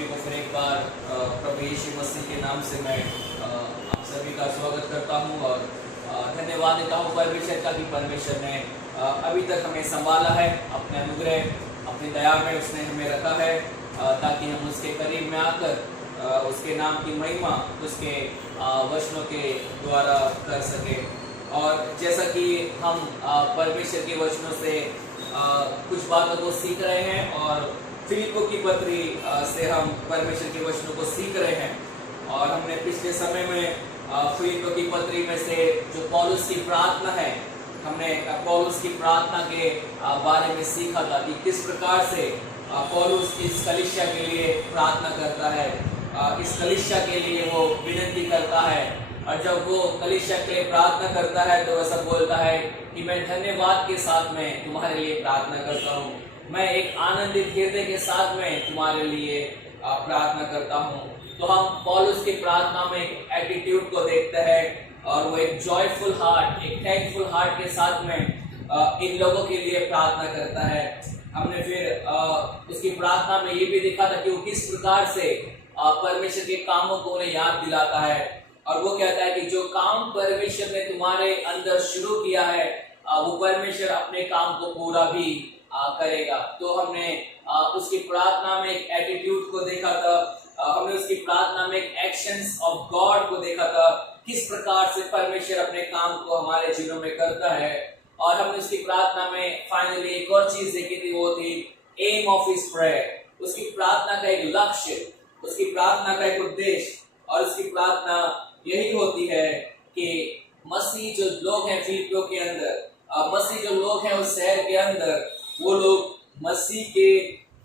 सभी को फिर एक बार प्रभु यीशु मसीह के नाम से मैं आप सभी का स्वागत करता हूं और धन्यवाद देता हूं परमेश्वर का कि परमेश्वर ने अभी तक हमें संभाला है, अपने अनुग्रह अपनी दया में उसने हमें रखा है ताकि हम उसके करीब में आकर उसके नाम की महिमा उसके वचनों के द्वारा कर सके। और जैसा कि हम परमेश्वर के वचनों से कुछ बातों को सीख रहे हैं और फिलिप्पियों की पत्री से हम परमेश्वर के वचनों को सीख रहे हैं और हमने पिछले समय में फिलिप्पियों की पत्री में से जो पौलुस की प्रार्थना है, हमने पौलुस की प्रार्थना के बारे में सीखा था कि किस प्रकार से पौलुस इस कलीसिया के लिए प्रार्थना करता है, इस कलीसिया के लिए वो विनती करता है। और जब वो कलीसिया के लिए प्रार्थना करता है तो ऐसा बोलता है कि मैं धन्यवाद के साथ में तुम्हारे लिए प्रार्थना करता हूँ, मैं एक आनंदित हृदय के साथ में तुम्हारे लिए प्रार्थना करता हूँ। तो हम पौलुस की प्रार्थना में एक एटीट्यूड को देखते हैं और वो एक जॉयफुल हार्ट, एक थैंकफुल हार्ट के साथ में इन लोगों के लिए प्रार्थना करता है। हमने फिर उसकी प्रार्थना में ये भी देखा था कि वो किस प्रकार से परमेश्वर के कामों को उन्हें याद दिलाता है और वो कहता है कि जो काम परमेश्वर ने तुम्हारे अंदर शुरू किया है वो परमेश्वर अपने काम को पूरा भी करेगा। तो हमने उसकी प्रार्थना में एक एटीट्यूड को देखा था, हमने उसकी प्रार्थना में एक एक्शंस ऑफ गॉड को देखा था, किस प्रकार से परमेश्वर अपने काम को हमारे जीवनों में करता है। और हमने उसकी प्रार्थना में फाइनली एक और चीज देखी थी, वो थी एम ऑफ हिज प्रेयर, उसकी प्रार्थना का एक लक्ष्य, उसकी प्रार्थना का एक उद्देश्य। और उसकी प्रार्थना यही होती है कि मसीह जो लोग हैं फिलिप्पियों के अंदर, मसीह जो लोग हैं उस शहर के अंदर, वो लोग मसीह के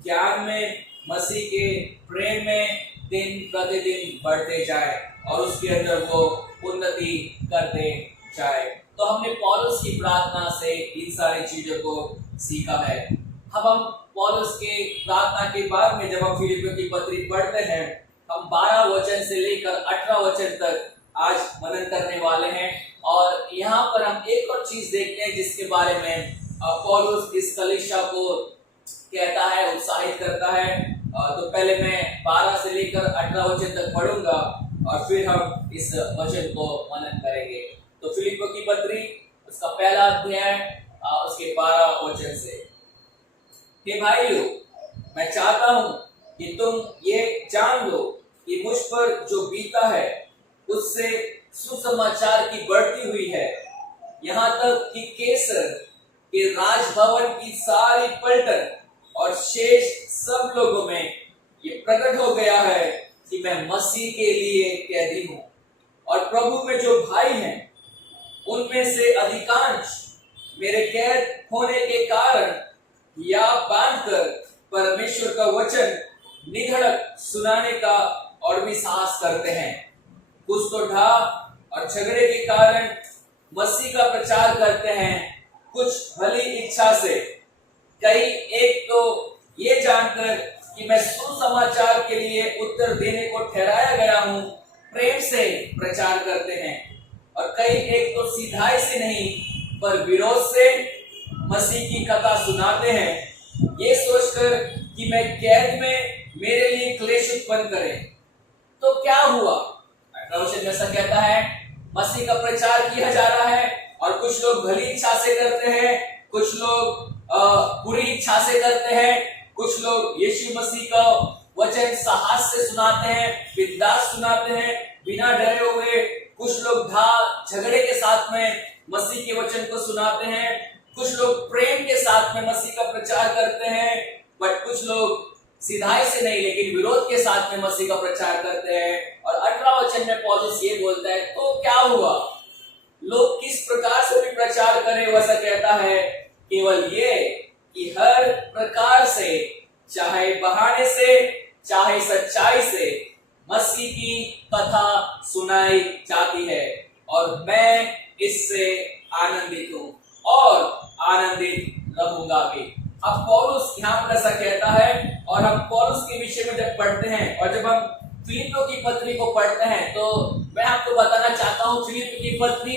ज्ञान में, मसीह के प्रेम में दिन प्रतिदिन बढ़ते जाए और उसके अंदर वो उन्नति करते जाए। तो हमने पौलुस की प्रार्थना से इन सारी चीजों को सीखा है। अब हम पौलुस के प्रार्थना के बाद में जब हम फिलिप्पियों की पत्री पढ़ते हैं, हम 12 वचन से लेकर 18 वचन तक आज मनन करने वाले हैं। और यहाँ पर हम एक और चीज देखते हैं जिसके बारे में पौलुस इस कलीसिया को कहता है, उत्साहित करता है। तो पहले मैं 12 से लेकर 18 वचन तक पढ़ूंगा और फिर हम इस वचन को मनन करेंगे। तो फिलिप्पियों की पत्री उसका पहला अध्याय उसके 12 वचन से। हे भाइयों, मैं चाहता हूं कि तुम ये जान लो कि मुझ पर जो बीता है उससे सुसमाचार की बढ़ती हुई है, यहाँ तक कि कैसर के राजभवन की सारी पलटन और शेष सब लोगों में ये प्रकट हो गया है कि मैं मसीह के लिए कैदी हूं। और प्रभु में जो भाई हैं उनमें से अधिकांश मेरे कैद होने के कारण या बांधकर परमेश्वर का वचन निधड़क सुनाने का और भी साहस करते हैं। कुछ तो ढाह और झगड़े के कारण मसीह का प्रचार करते हैं, कुछ भली इच्छा से, कई एक तो ये जानकर कि मैं सुसमाचार के लिए उत्तर देने को ठहराया गया हूं, प्रेम से प्रचार करते हैं। और कई एक तो सीधाई से नहीं पर विरोध से मसीह की कथा सुनाते हैं, ये सोचकर कि मैं कैद में मेरे लिए क्लेश उत्पन्न करे। तो क्या हुआ? वचन ऐसा कहता है, मसीह का प्रचार किया जा रहा है और कुछ लोग भली इच्छा से करते हैं, कुछ लोग बुरी इच्छा से करते हैं, कुछ लोग यीशु मसीह का वचन साहस से सुनाते हैं, बिंदास सुनाते हैं बिना डरे हुए। कुछ लोग झगड़े के साथ में मसीह के वचन को सुनाते हैं, कुछ लोग प्रेम के साथ में मसीह का प्रचार करते हैं, बट कुछ लोग सीधाई से नहीं लेकिन विरोध के साथ में मसीह का प्रचार करते हैं। और 18 वचन में पौलुस ये बोलता है, तो क्या हुआ? लोग किस प्रकार से भी प्रचार करें, वैसा कहता है, केवल ये कि हर प्रकार से, चाहे बहाने से चाहे सच्चाई से, मसीह की कथा सुनाई जाती है और मैं इससे आनंदित हूं और आनंदित रहूंगा भी। अब पौलुस यहाँ पर ऐसा कहता है और हम पौलुस के विषय में जब पढ़ते हैं और जब हम फिलिप्पियों की पत्री को पढ़ते हैं तो मैं आपको बताना चाहता हूँ, फिलिप्पियों की पत्री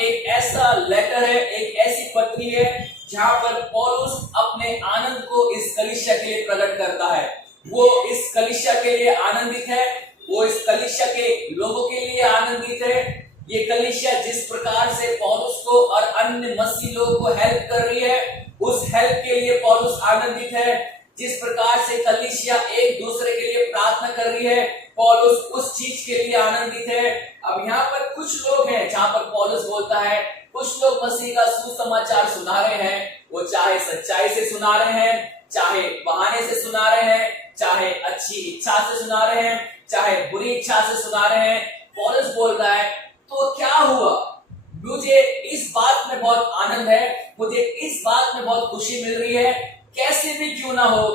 एक ऐसा लेटर है, एक ऐसी पत्री है जहाँ पर पौलुस अपने आनंद को इस कलीसिया के लिए प्रकट करता है। वो इस कलीसिया के लिए आनंदित है, वो इस कलीसिया के लोगों के लिए आनंदित है। ये कलीसिया जिस प्रकार से पौलुस को और अन्य मसीह लोगों को हेल्प कर रही है, उस हेल्प के लिए पौलुस आनंदित है। जिस प्रकार से कलीसिया एक दूसरे के लिए प्रार्थना कर रही है, पौलुस उस चीज के लिए आनंदित है। अब यहाँ पर कुछ लोग हैं जहां पर पौलुस बोलता है, कुछ लोग मसीह का सुसमाचार सुना रहे हैं, वो चाहे सच्चाई से सुना रहे हैं, चाहे बहाने से सुना रहे हैं, चाहे अच्छी इच्छा से सुना रहे हैं, चाहे बुरी इच्छा से सुना रहे हैं। पौलुस बोल रहा है, तो क्या हुआ? मुझे इस बात में बहुत आनंद है, मुझे इस बात में बहुत खुशी मिल रही है, कैसे भी क्यों ना हो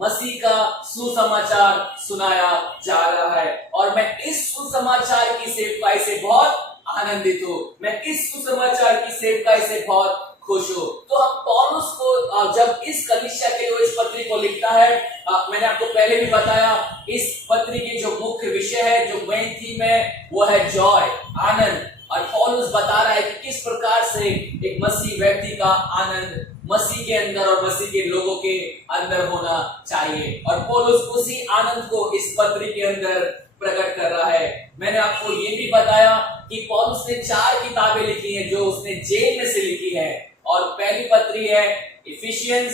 मसीह का सुसमाचार सुनाया जा रहा है और मैं इस सुसमाचार की सेवकाई से बहुत आनंदित हूं, मैं इस सुसमाचार की सेवकाई से बहुत खुश हूं। तो हम पौलुस को जब इस कलीसिया के लिए इस पत्री को लिखता है, मैंने आपको पहले भी बताया, इस पत्री की जो मुख्य विषय है, जो मेन थीम है, वो है जॉय, आनंद। और पौलुस बता रहा है कि किस प्रकार से एक मसीह व्यक्ति का आनंद मसीह के अंदर और मसीह के लोगों के अंदर होना चाहिए। और पौलुस उसी आनंद को इस पत्री के अंदर प्रकट कर रहा है। मैंने आपको ये भी बताया कि पौलुस ने 4 किताबें लिखी हैं जो उसने जेल में से लिखी है। और पहली पत्री है इफिशियंस,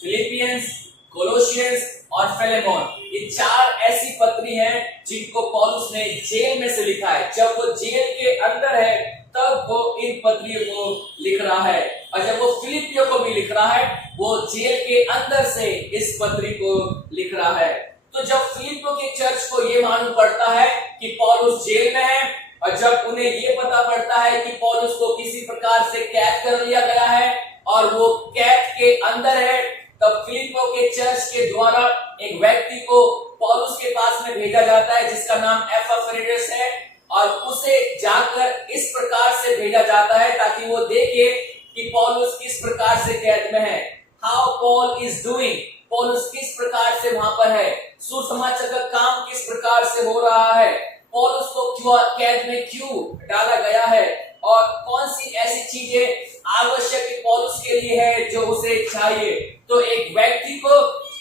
फिलिपियंस, कोलोसियंस और फिलेमोन। ये 4 ऐसी पत्री हैं जिनको पौलुस ने जेल में से लिखा है। जब वो जेल के अंदर है तब वो इन पत्रियों को लिख रहा है, और जब वो फिलिपियों को भी लिख रहा है, वो जेल के अंदर से इस पत्री को लिख रहा है। तो जब फिलिपियों के चर्च को ये मालूम पड़ता है कि पौलुस जेल में है, और जब उन्हें ये पता पड़ता है कि पौलुस को किसी प्रकार से कैद कर लिया गया है और वो कैद के अंदर है, तब फिलिपियों के चर्च के द्वारा एक व्यक्ति को पौलुस के पास में भेजा जाता है जिसका नाम एपफ्रोडिटस है, और उसे जाकर इस प्रकार से भेजा जाता है ताकि वो देखे कि पौलुस किस प्रकार से कैद में है, हाउ पॉल इज डूइंग, पौलुस किस प्रकार से वहां पर है, सुसमाचार का काम किस प्रकार से हो रहा है, पौलुस को क्यों कैद में क्यों डाला गया है, और कौन सी ऐसी चीजें आवश्यक पौलुस के लिए है जो उसे चाहिए। तो एक व्यक्ति को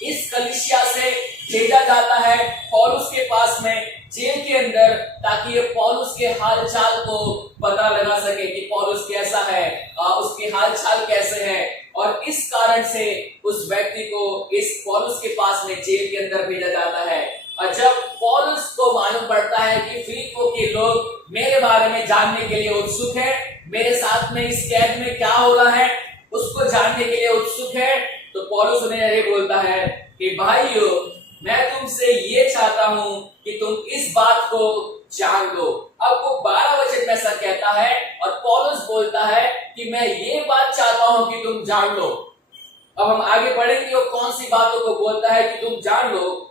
इस कलीसिया से भेजा जाता है पौलुस के पास में जेल के अंदर, ताकि ये पौलुस के हालचाल को पता लगा सके कि पौलुस कैसा है, उसके हालचाल कैसे है। और इस कारण से उस व्यक्ति को इस पौलुस के पास में जेल के अंदर भेजा जाता है। और जब पौलुस को मालूम पड़ता है कि फिलिप्पो के लोग मेरे बारे में जानने के लिए उत्सुक है, मेरे साथ में इस कैद में क्या हो रहा है उसको जानने के लिए उत्सुक है, तो पौलुस उन्हें ये बोलता है कि भाइयों, मैं तुमसे ये चाहता हूं कि तुम इस बात को जान लो। अब वो 12 वचन में ऐसा कहता है और पौलुस बोलता है कि मैं ये बात चाहता हूं कि तुम जान लो। अब हम आगे बढ़ेंगे, वो कौन सी बातों को बोलता है कि तुम जान लो,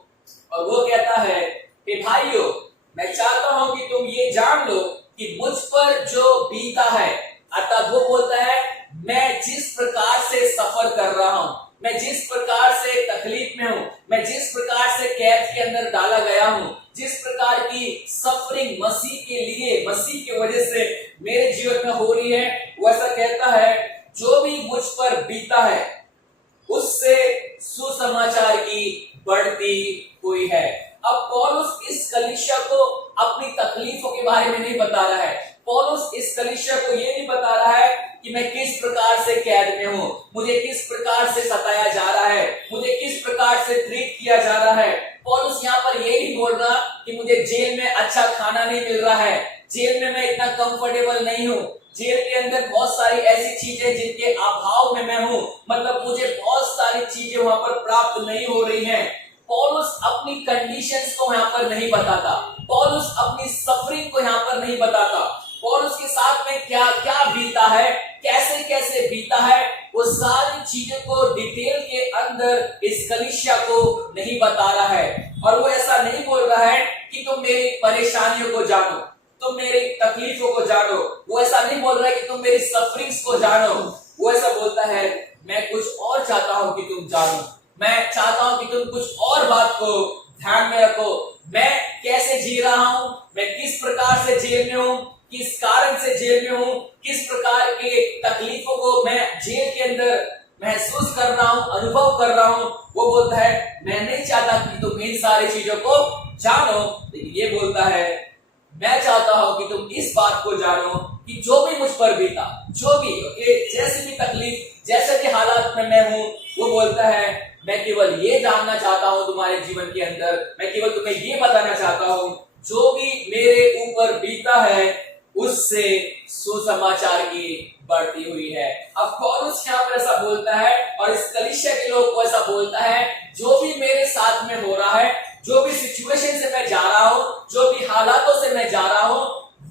और वो कहता है कि भाइयों, मैं चाहता हूं कि तुम ये जान लो कि मुझ पर जो बीता है, अर्थात वो बोलता है मैं जिस प्रकार से सफर कर रहा हूं, मैं जिस प्रकार से तकलीफ में हूं, मैं जिस प्रकार से कैद के अंदर डाला गया हूं, जिस प्रकार की सफरिंग मसीह के लिए, मसीह की वजह से मेरे जीवन में हो रही है, वो ऐसा कहता है जो भी मुझ पर बीता है उससे सुसमाचार की बढ़ती हुई है। अब पौलुस इस कलीसिया को अपनी तकलीफों के बारे में नहीं बता रहा है, पौलुस इस कलीसिया को ये नहीं बता रहा है कि मैं किस प्रकार से कैद में हूं, मुझे किस प्रकार से सताया जा रहा है, मुझे किस प्रकार से ट्रीट किया जा रहा है। पौलुस यहाँ पर ये नहीं बोल रहा कि मुझे जेल में अच्छा खाना नहीं मिल रहा है, जेल में मैं इतना कंफर्टेबल नहीं हूं, जेल के अंदर बहुत सारी ऐसी चीजें जिनके अभाव में मैं हूं, मतलब मुझे बहुत सारी चीजें वहां पर प्राप्त नहीं हो रही हैं। पौलुस अपनी कंडीशंस को यहाँ पर नहीं बताता, पौलुस अपनी सफरिंग को यहाँ पर नहीं बताता, पौलुस के साथ में क्या क्या बीता है, कैसे कैसे बीता है, वो सारी चीजों को डिटेल के अंदर इस कलीसिया को नहीं बता रहा है। और वो ऐसा नहीं बोल रहा है कि तुम मेरी परेशानियों को जानो, तुम मेरी तकलीफों को जानो, वो ऐसा नहीं बोल रहा है कि तुम मेरी सफरिंग्स को जानो, वो ऐसा बोलता है मैं कुछ और चाहता हूं कि तुम जानो, मैं चाहता हूं कि तुम कुछ और बात को ध्यान में रखो, मैं कैसे जी रहा हूं, मैं किस प्रकार से जेल में हूं, किस कारण से जेल में हूं, किस प्रकार के तकलीफों को मैं जेल के अंदर महसूस कर रहा हूं, अनुभव कर रहा हूं। वो बोलता है मैं नहीं चाहता कि तुम इन सारी चीजों को जानो, लेकिन ये बोलता है मैं चाहता हूं कि तुम इस बात को जानो कि जो भी मुझ पर बीता, जो भी जैसी भी तकलीफ, जैसे भी हालात में मैं हूं, वो बोलता है मैं केवल ये जानना चाहता हूं तुम्हारे जीवन के अंदर, मैं केवल तुम्हें ये बताना चाहता हूं जो भी मेरे ऊपर बीता है उससे सुसमाचार की बढ़ती हुई है। अब पौलुस यहाँ पर ऐसा बोलता है और इस कलीसिया के लोग को ऐसा बोलता है जो भी मेरे साथ में हो रहा है, जो भी सिचुएशन से मैं जा रहा हूं, जो भी हालातों से मैं जा रहा हूं,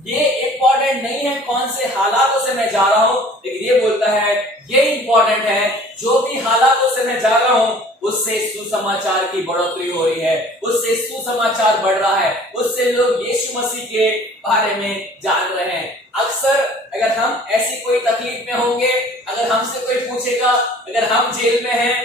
ये इंपॉर्टेंट नहीं है कौन से हालातों से मैं जा रहा हूं, लेकिन ये बोलता है ये इंपॉर्टेंट है जो भी हालातों से मैं जा रहा हूं उससे सुसमाचार की बढ़ोतरी हो रही है, उससे सुसमाचार बढ़ रहा है, उससे लोग यीशु मसीह के बारे में जान रहे हैं। अक्सर अगर हम ऐसी कोई तकलीफ में होंगे, अगर हमसे कोई पूछेगा, अगर हम जेल में हैं,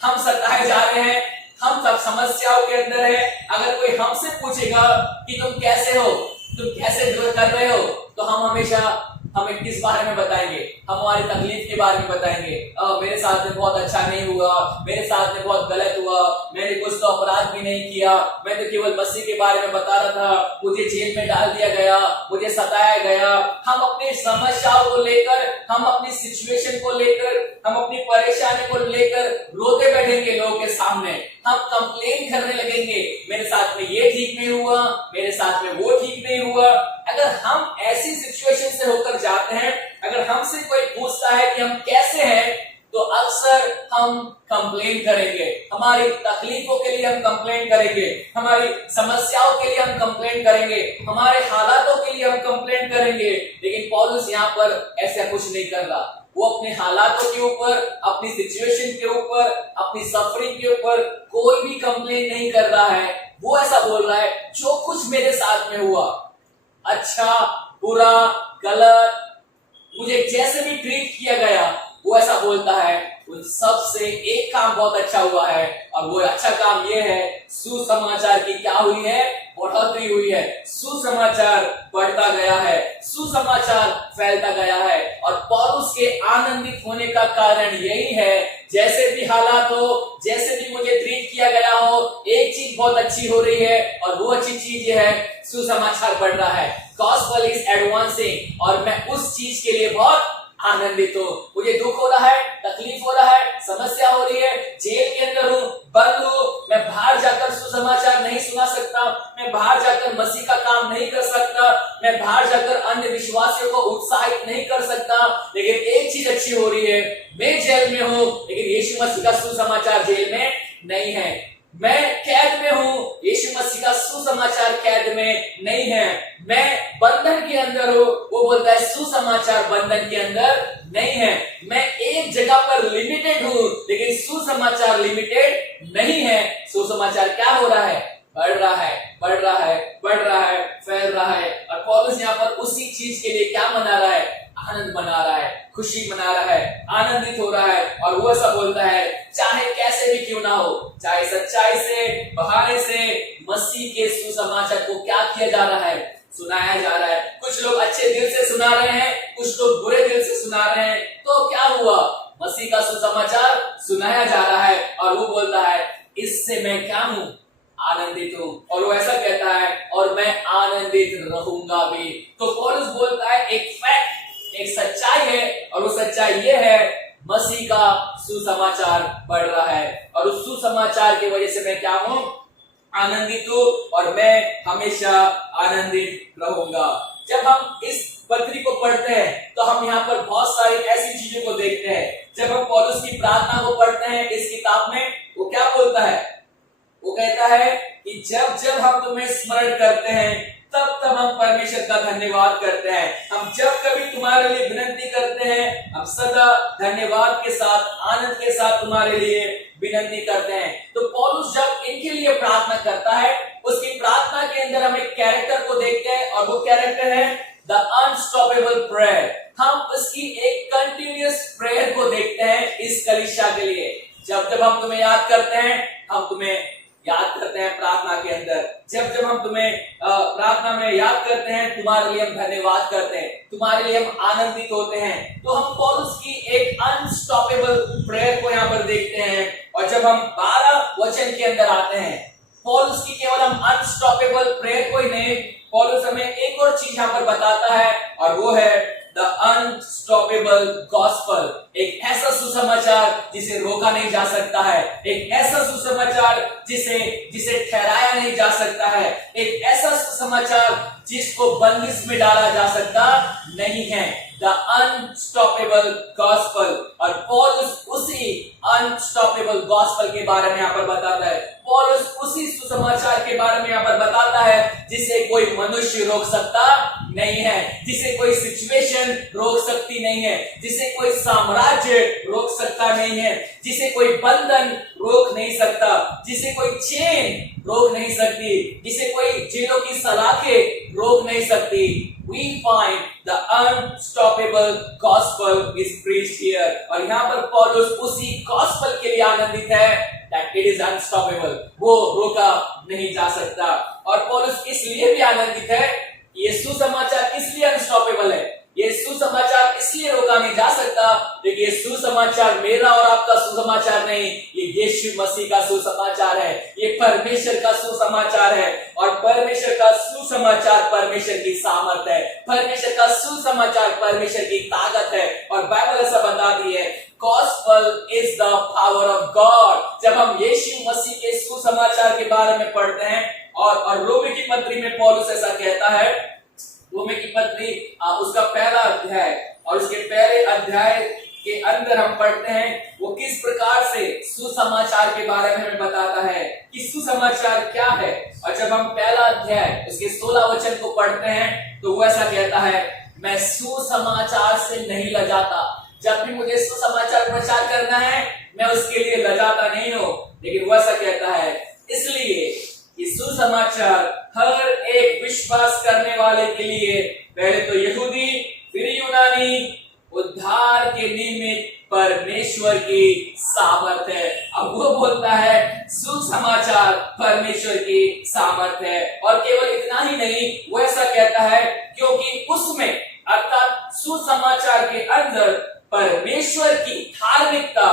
हम सताए जा रहे हैं, हम सब समस्याओं के अंदर है, अगर कोई हमसे पूछेगा कि तुम कैसे हो, तुम कैसे कर रहे हो, तो हम हमेशा हमें किस बारे में बताएंगे? हमारी तकलीफ के बारे में बताएंगे। मेरे साथ में बहुत अच्छा नहीं हुआ, मेरे साथ में बहुत गलत हुआ, मैंने कुछ तो अपराध भी नहीं किया, मैं तो केवल मसीह के बारे में बता रहा था, मुझे जेल में डाल दिया गया, मुझे सताया गया। हम अपनी समस्याओं को लेकर, हम अपनी सिचुएशन को लेकर, हम अपनी परेशानी को लेकर रोते बैठेंगे लोगों के सामने, हम कंप्लेन करने लगेंगे, मेरे साथ में ये ठीक नहीं हुआ, मेरे साथ में वो ठीक नहीं हुआ। अगर हम ऐसी सिचुएशन से होकर जाते हैं, अगर हमसे कोई पूछता है कि हम कैसे हैं, तो अक्सर हम कंप्लेन करेंगे, हमारी तकलीफों के लिए हम कंप्लेन करेंगे, हमारी समस्याओं के लिए हम कंप्लेन करेंगे, हमारे हालातों के लिए हम कंप्लेन करेंगे। लेकिन पौलुस यहाँ पर ऐसा कुछ नहीं कर रहा। वो अपने हालातों के ऊपर, अपनी सिचुएशन के ऊपर, अपनी सफरिंग के ऊपर कोई भी कंप्लेन नहीं कर रहा है। वो ऐसा बोल रहा है जो कुछ मेरे साथ में हुआ, अच्छा, बुरा, गलत, मुझे जैसे भी ट्रीट किया गया, वो ऐसा बोलता है उन सब से एक काम बहुत अच्छा हुआ है, और वो अच्छा काम ये है सुसमाचार की क्या हुई है? बढ़ोतरी हुई है। सुसमाचार बढ़ता गया है, सुसमाचार फैलता गया है। और पौलुस के आनंदित होने का कारण यही है, जैसे भी हालात हो, जैसे भी मुझे ट्रीट किया गया हो, एक चीज बहुत अच्छी हो रही है, और वो अच्छी चीज ये है सुसमाचार बढ़ रहा है। गॉस्पेल इज एडवांसिंग, और मैं उस चीज के लिए बहुत आनंदित हो। मुझे दुख हो रहा है, तकलीफ हो रहा है, समस्या हो रही है, जेल के अंदर हूं, बंद हूं, मैं बाहर जाकर सुसमाचार नहीं सुना सकता, मैं बाहर जाकर मसीह का काम नहीं कर सकता, मैं बाहर जाकर अन्य विश्वासियों को उत्साहित नहीं कर सकता, लेकिन एक चीज अच्छी हो रही है, मैं जेल में हूं, लेकिन यीशु मसीह का सुसमाचार जेल में नहीं है। मैं कैद में हूं, यीशु मसीह का सुसमाचार कैद में नहीं है। मैं बंधन के अंदर हूं, वो बोलता है सुसमाचार बंधन के अंदर नहीं है। मैं एक जगह पर लिमिटेड हूं, लेकिन सुसमाचार लिमिटेड नहीं है। सुसमाचार क्या हो रहा है? बढ़ रहा है, बढ़ रहा है, बढ़ रहा है, फैल रहा है। और पौलुस यहाँ पर उसी चीज के लिए क्या मना रहा है? आनंद मना रहा है, खुशी मना रहा है, आनंदित हो रहा है। और वो ऐसा बोलता है चाहे कैसे भी क्यों ना हो, चाहे सच्चाई से, बहाने से, मसीह के सुसमाचार को क्या किया जा रहा है? सुनाया जा रहा है। कुछ लोग अच्छे दिल से सुना रहे हैं, कुछ लोग बुरे दिल से सुना रहे हैं, तो क्या हुआ? मसीह का सुसमाचार सुनाया जा रहा है। और वो बोलता है इससे मैं क्या हूं? आनंदित हूं। और वो ऐसा कहता है और मैं आनंदित रहूंगा भी। तो पौलुस बोलता है एक फैक्ट, एक सच्चाई है, और वो सच्चाई ये है मसीह का सुसमाचार बढ़ रहा है, और उस सुसमाचार की वजह से मैं क्या हूं? आनंदित हूं, और मैं हमेशा आनंदित रहूंगा। जब हम इस पत्री को पढ़ते हैं तो हम यहाँ पर बहुत सारी ऐसी चीजों को देखते हैं। जब हम पौलुस की प्रार्थना को पढ़ते हैं इस किताब में, वो क्या बोलता है? वो कहता है कि जब जब हम तुम्हें स्मरण करते हैं तब तब हम परमेश्वर का धन्यवाद करते हैं। हम जब कभी तुम्हारे लिए विनती करते हैं, हम सदा धन्यवाद के साथ, आनंद के साथ तुम्हारे लिए विनती करते हैं। तो पौलुस जब इनके लिए प्रार्थना करता है, उसकी प्रार्थना के अंदर हम एक कैरेक्टर को देखते हैं, और वो कैरेक्टर है द अनस्टॉपेबल प्रेयर। हम उसकी एक कंटिन्यूअस प्रेयर को देखते हैं इस कलीसिया के लिए। जब जब हम तुम्हें याद करते हैं, हम तुम्हें याद करते हैं प्रार्थना के अंदर, जब जब हम तुम्हें प्रार्थना में याद करते हैं, तुम्हारे लिए हम धन्यवाद करते हैं, तुम्हारे लिए हम आनंदित होते हैं, तो हम पौलुस की एक अनस्टॉपेबल प्रेयर को यहाँ पर देखते हैं। और जब हम 12 वचन के अंदर आते हैं, पौलुस की केवल हम अनस्टॉपेबल प्रेयर को ही नहीं, पौलुस हमें एक और चीज यहाँ पर बताता है, और वो है द अनस्टॉपेबल गॉस्पल। एक ऐसा सुसमाचार जिसे रोका नहीं जा सकता है, एक ऐसा सुसमाचार जिसे ठहराया नहीं जा सकता है, एक ऐसा सुसमाचार जिसको बंदिश में डाला जा सकता नहीं है, द अनस्टॉपेबल गॉस्पल। और पौलुस उसी अनस्टॉपेबल गॉस्पल के बारे में यहाँ पर बताता है, पौलुस उसी सुसमाचार के बारे में यहाँ पर बताता है जिसे कोई मनुष्य रोक सकता नहीं है, जिसे कोई सिचुएशन रोक सकती नहीं है, जिसे कोई साम्राज्य रोक सकता नहीं है, जिसे कोई बंधन रोक नहीं सकता, जिसे कोई चेन रोक नहीं सकती, जिसे कोई जेलों की सलाखें रोक नहीं सकती। We find the unstoppable gospel is preached here। और यहाँ पर पौलुस उसी गॉस्पल के लिए आनंदित है that it is unstoppable, वो रोका नहीं जा सकता। और पौलुस इसलिए भी आनंदित है, ये सुसमाचार इसलिए अनस्टॉपेबल है, ये सुसमाचार इसलिए रोका नहीं जा सकता, देखिए ये सुसमाचार मेरा और आपका सुसमाचार नहीं, ये यीशु मसीह का सुसमाचार है, ये परमेश्वर का सुसमाचार है। और परमेश्वर का सुसमाचार परमेश्वर की सामर्थ है, परमेश्वर का सुसमाचार परमेश्वर की ताकत है। और बाइबल ऐसा बताती है, gospel is the power of God. जब हम यीशु मसीह के सुसमाचार के बारे में पढ़ते हैं, और रोमी की पत्री में पौलुस ऐसा कहता है, रोमी की पत्री उसका पहला अध्याय, और उसके पहले अध्याय के अंदर हम पढ़ते हैं वो किस प्रकार से सुसमाचार के बारे में हमें बताता है कि सुसमाचार क्या है। और जब हम पहला अध्याय उसके 16 वचन को पढ़ते हैं तो वो ऐसा कहता है, मैं सुसमाचार से नहीं लजाता। जब भी मुझे सुसमाचार प्रचार करना है, मैं उसके लिए लजाता नहीं हूं। लेकिन वो ऐसा कहता है, इसलिए कि सुसमाचार हर एक विश्वास करने वाले के लिए, पहले तो यहूदी फिर यूनानी, उद्धार के निमित्त परमेश्वर की सामर्थ है। अब वो बोलता है सुसमाचार परमेश्वर की सामर्थ है। और केवल इतना ही नहीं, वो ऐसा कहता है क्योंकि उसमें अर्थात सुसमाचार के अंदर परमेश्वर की धार्मिकता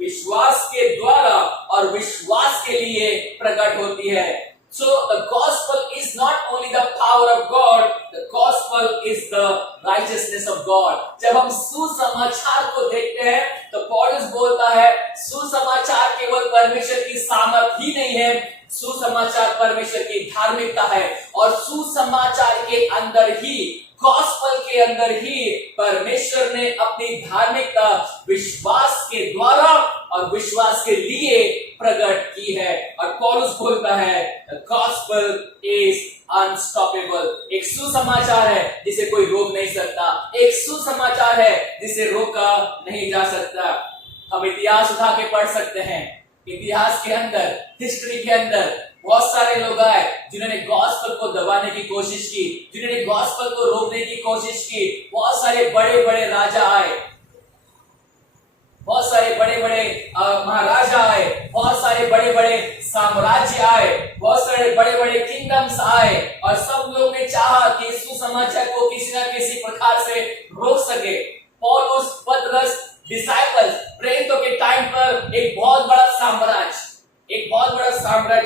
विश्वास के द्वारा और विश्वास के लिए प्रकट होती है। So the gospel is not only the power of God, the gospel is the righteousness of God। जब हम सुसमाचार को देखते हैं तो पौलुस बोलता है सुसमाचार केवल परमेश्वर की सामर्थ ही नहीं है, सुसमाचार परमेश्वर की धार्मिकता है। और सुसमाचार के अंदर ही, गॉस्पल के अंदर ही परमेश्वर ने अपनी धार्मिकता विश्वास के द्वारा और विश्वास के लिए प्रकट की है। और पौलुस बोलता है द गॉस्पल इज अनस्टॉपेबल। एक सुसमाचार है जिसे कोई रोक नहीं सकता, एक सुसमाचार है जिसे रोका नहीं जा सकता। हम इतिहास उठा के पढ़ सकते हैं, इतिहास के अंदर, हिस्ट्री के अंदर बहुत सारे लोग आए जिन्होंने गॉस्पल को दबाने की कोशिश की, जिन्होंने गॉस्पल को रोकने की कोशिश की। बहुत सारे बड़े बड़े राजा आए, बहुत सारे बड़े बड़े महाराजा आए, बहुत सारे बड़े बड़े साम्राज्य आए, बहुत सारे बड़े बड़े किंगडम्स आए, और सब लोग ने चाहा कि सुसमाचार को किसी न किसी प्रकार से रोक सके। पौलुस, पतरस, डिसाइपल्स, प्रेरितों के टाइम पर एक बहुत बड़ा साम्राज्य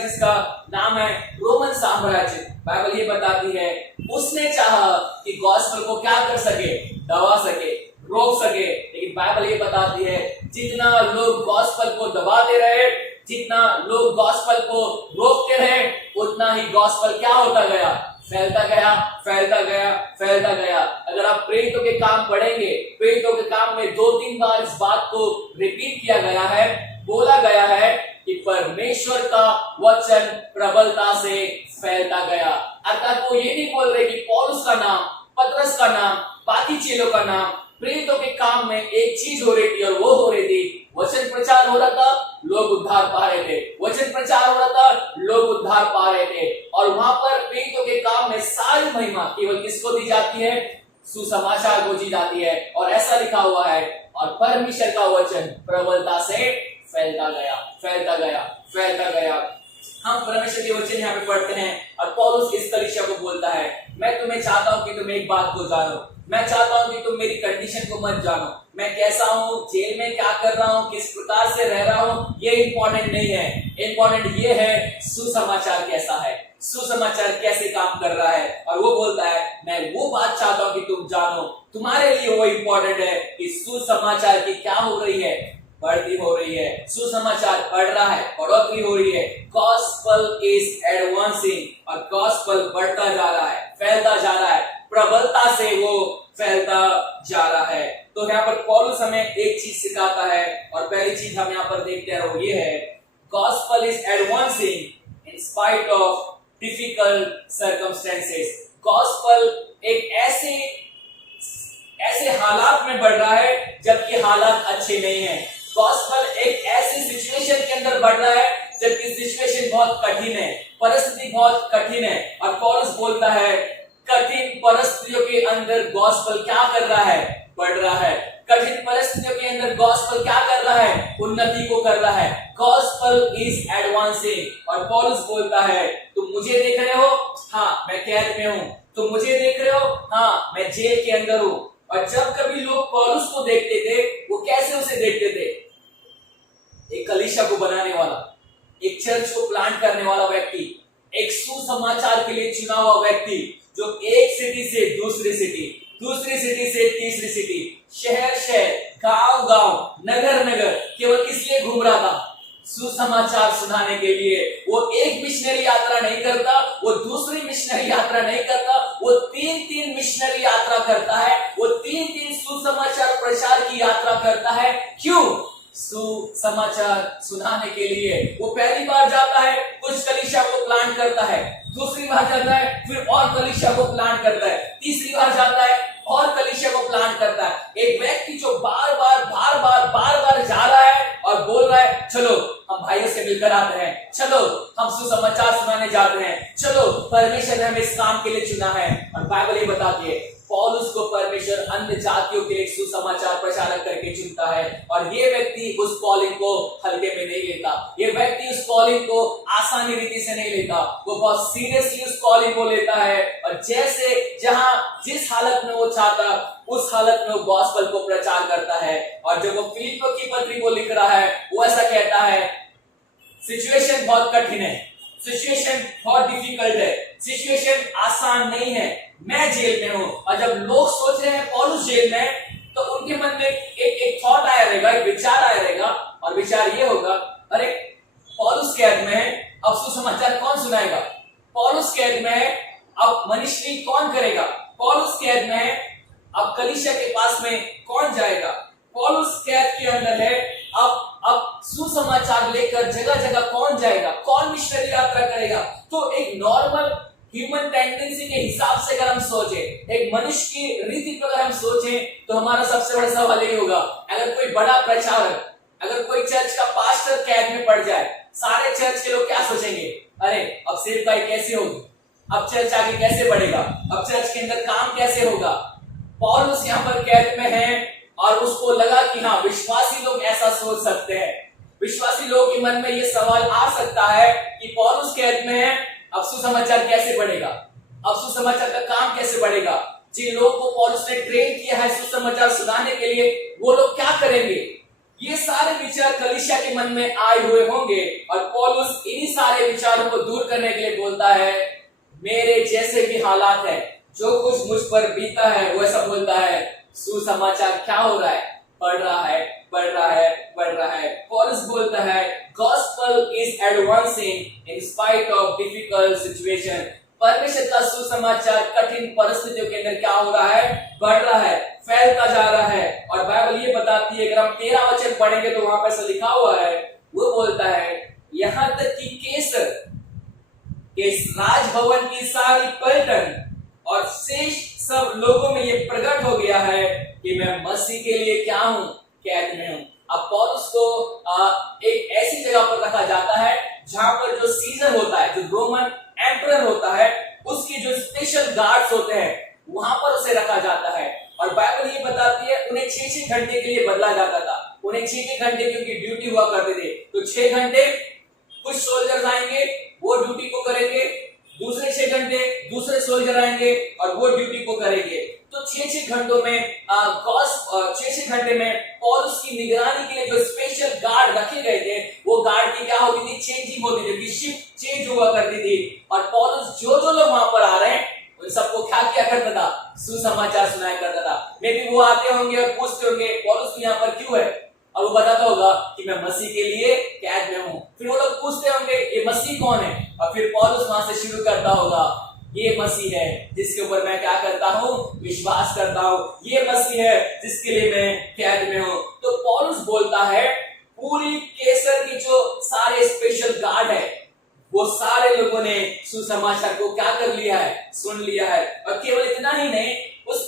जिसका नाम है रोमन साम्राज्य, बाइबल ये बताती है उसने चाहा कि गॉस्पेल को क्या कर सके, दबा सके, रोक सके। लेकिन बाइबल ये बताती है जितना लोग गॉस्पेल को दबाते रहे, जितना लोग गॉस्पेल को रोकते रहे, उतना ही गॉस्पेल क्या होता गया, फैलता गया, फैलता गया, फैलता गया। अगर आप प्रेरितों के काम पढ़ेंगे, प्रेरितों के काम में 2-3 बार इस बात को रिपीट किया गया है, बोला गया है कि परमेश्वर का वचन प्रबलता से फैलता गया। अर्थात वो ये नहीं बोल रहे कि पौलुस का नाम, पतरस का नाम, बाकी चेलों का नाम, प्रेरितों के काम में एक चीज हो रही थी और वो हो रही थी वचन प्रचार हो रहा था, लोग उद्धार पा रहे थे। वचन प्रचार हो रहा था, लोग उद्धार पा रहे थे। और वहां पर प्रेरितों के काम में सारी महिमा केवल किसको दी जाती है, सुसमाचार को दी जाती है। और ऐसा लिखा हुआ है, और परमेश्वर का वचन प्रबलता से फैलता गया, फैलता गया, फैलता गया। हम परमेश्वर के वचन यहाँ पे पढ़ते हैं और पौलुस इस कलीसिया को बोलता है, मैं तुम्हें चाहता हूँ कि तुम एक बात को जानो, मैं चाहता हूँ कि तुम मेरी कंडीशन को मत जानो, मैं कैसा हूँ, जेल में क्या कर रहा हूँ, किस प्रकार से रह रहा हूँ, ये इंपॉर्टेंट नहीं है। इंपॉर्टेंट ये है सुसमाचार कैसा है, सुसमाचार कैसे काम कर रहा है। और वो बोलता है, मैं वो बात चाहता हूँ कि तुम जानो, तुम्हारे लिए वो इंपॉर्टेंट है कि सुसमाचार की क्या हो रही है, बढ़ती हो रही है, सुसमाचार बढ़ रहा है, बढ़ोतरी हो रही है। गॉस्पल इज एडवांसिंग, और गॉस्पल बढ़ता जा रहा है, फैलता जा रहा है, प्रबलता से वो फैलता जा रहा है। तो यहाँ पर पौलुस हमें एक चीज सिखाता है, और पहली चीज हम यहाँ पर देखते हैं वो ये है, gospel is advancing in spite of difficult circumstances. Gospel एक ऐसे हालात में बढ़ रहा है जबकि हालात अच्छे नहीं है। गॉस्पल एक ऐसी सिचुएशन के अंदर बढ़ रहा है जबकि सिचुएशन बहुत कठिन है, परिस्थिति बहुत कठिन है। और पौलुस बोलता है, कठिन परिस्थितियों के अंदर गॉस्पल क्या कर रहा है, बढ़ रहा है। कठिन परिस्थितियों के अंदर गॉस्पल क्या कर रहा है, उन्नति को कर रहा है। Gospel is advancing. और पौलुस बोलता है, तुम मुझे देख रहे हो, हाँ मैं कैद में हूं, तुम मुझे देख रहे हो, हाँ मैं जेल के अंदर हूं। और जब कभी लोग पौलुस को देखते थे, वो कैसे उसे देखते थे, एक कलीसिया को बनाने वाला, एक चर्च को प्लांट करने वाला व्यक्ति, एक सुसमाचार के लिए चुना हुआ व्यक्ति, जो एक सिटी से दूसरी सिटी, दूसरी सिटी से तीसरी सिटी, शहर शहर, गांव गांव, नगर नगर केवल किस लिए घूम रहा था, सुसमाचार सुनाने के लिए। वो एक मिशनरी यात्रा नहीं करता, वो दूसरी मिशनरी यात्रा नहीं करता, वो तीन मिशनरी यात्रा करता है, वो तीन सुसमाचार प्रचार की यात्रा करता है। क्यों? सुसमाचार सुनाने के लिए। वो पहली बार जाता है, कुछ कलीसिया को प्लांट करता है, दूसरी बार जाता है, फिर और कलीसिया को प्लांट करता है, तीसरी बार जाता है और कलीसिया को प्लांट करता है। एक व्यक्ति जो बार बार जा रहा है और बोल रहा है, चलो हम भाइयों से मिलकर आते हैं, चलो हम सुसमाचार सुनाने जाते हैं, चलो परमेश्वर ने हमें इस काम के लिए चुना है। और बाइबल ये बताती है, पौलुस को परमेश्वर अन्य जातियों के लिए सुसमाचार प्रचारक करके चुनता है। और ये व्यक्ति उस कॉलिंग को हल्के में नहीं लेता, ये व्यक्ति उस कॉलिंग को आसानी रीति से नहीं लेता, वो बहुत सीरियसली उस कॉलिंग को लेता है। और जैसे जहां जिस हालत में वो चाहता, उस हालत में वो गॉस्पेल को प्रचार करता है। और जब वो फिलिप्पियों की पत्री को लिख रहा है, वो ऐसा कहता है, सिचुएशन बहुत कठिन है, सिचुएशन बहुत डिफिकल्ट है, सिचुएशन आसान नहीं है, मैं जेल में हूं। और जब लोग सोच रहे हैं पौलुस जेल में, तो उनके मन में एक थॉट आया रहेगा, एक विचार आया रहेगा, और विचार ये होगा, अरे पौलुस कैद में है, अब सुसमाचार कौन सुनाएगा, पौलुस कैद में है, अब मिनिस्ट्री कौन करेगा, पौलुस कैद में है, अब कलीसिया के पास में कौन जाएगा, पौलुस कैद के अंदर है, अब सुसमाचार लेकर जगह जगह कौन जाएगा, कौन मिशनरी यात्रा करेगा। तो एक नॉर्मल ह्यूमन टेंडेंसी के हिसाब से अगर हम सोचे, एक मनुष्य की रीति पर अगर हम सोचे, तो हमारा सबसे बड़ा सवाल यही होगा, अगर कोई बड़ा प्रचारक, अगर कोई चर्च का पास्टर कैद में पड़ जाए, सारे चर्च के लोग क्या सोचेंगे, अरे अब सेवकाई कैसे होगी, अब चर्च आगे कैसे बढ़ेगा, अब चर्च के अंदर काम कैसे होगा। पौलुस यहाँ पर कैद में है, और उसको लगा कि हाँ, विश्वासी लोग ऐसा सोच सकते हैं, विश्वासी लोगों के मन में ये सवाल आ सकता है कि पौलुस कैद में है, अब सुसमाचार कैसे बढ़ेगा, अब सुसमाचार का काम कैसे बढ़ेगा। जिन लोगों को पौलुस ने ट्रेन किया है सुसमाचार सुनाने के लिए, वो लोग क्या करेंगे। ये सारे विचार कलीसिया के मन में आए हुए होंगे, और पौलुस इन्हीं सारे विचारों को दूर करने के लिए बोलता है, मेरे जैसे भी हालात है, जो कुछ मुझ पर बीता है, वो ऐसा बोलता है, सुसमाचार क्या हो रहा है, बढ़ रहा है, बढ़ रहा है, बढ़ रहा है। पौलुस बोलता है, gospel is advancing in spite of difficult situation. परमेश्वर का सुसमाचार कठिन परिस्थितियों के अंदर क्या हो रहा है, बढ़ रहा है, फैलता जा रहा है। और बाइबल ये बताती है, अगर हम 13 वचन पढ़ेंगे तो वहां पर ऐसा लिखा हुआ है, वो बोलता है, यहां तक कि केसर के राजभवन की सारी पलटन और शेष सब लोगों में ये प्रकट हो गया है कि मैं मसीह के लिए क्या हूं, कैद में हूं। अब पौलुस को एक ऐसी जगह पर रखा जाता है जहां पर जो सीजर होता है, जो रोमन एम्परर होता है, उसके जो स्पेशल गार्ड्स होते हैं, वहां पर उसे रखा जाता है। और बाइबल ये बताती है, उन्हें 6-6 घंटे के लिए बदला जाता था, उन्हें 6-6 घंटे की उनकी ड्यूटी हुआ करते थे। तो 6 घंटे कुछ सोल्जर्स आएंगे, वो ड्यूटी को करेंगे, दूसरे 6 घंटे दूसरे सोल्जर आएंगे और वो ड्यूटी को करेंगे। तो 6-6 घंटों में 6-6 घंटे में पौलुस की निगरानी के लिए जो स्पेशल गार्ड रखे गए थे, वो गार्ड की क्या होती थी, चेंजिंग होती थी, शिफ्ट चेंज हुआ करती थी। और पौलुस जो जो लोग वहां पर आ रहे हैं उन सबको क्या किया करता था, सुसमाचार सुनाया करता था। मे भी वो आते होंगे और पूछते होंगे पौलुस यहाँ पर क्यों है, और वो बताता होगा कि मैं मसीह के लिए कैद में हूं। फिर वो लोग पूछते होंगे ये मसीह कौन है, और फिर पौलुस वहां से शुरू करता होगा, ये मसीह है जिसके ऊपर मैं क्या करता हूं, विश्वास करता हूं, ये मसीह है जिसके लिए मैं कैद में हूं। तो पौलुस बोलता है पूरी कैसर की जो सारे स्पेशल गार्ड है, वो सारे लोगों ने सुसमाचार को क्या कर लिया है, सुन लिया है। और केवल इतना ही नहीं, उस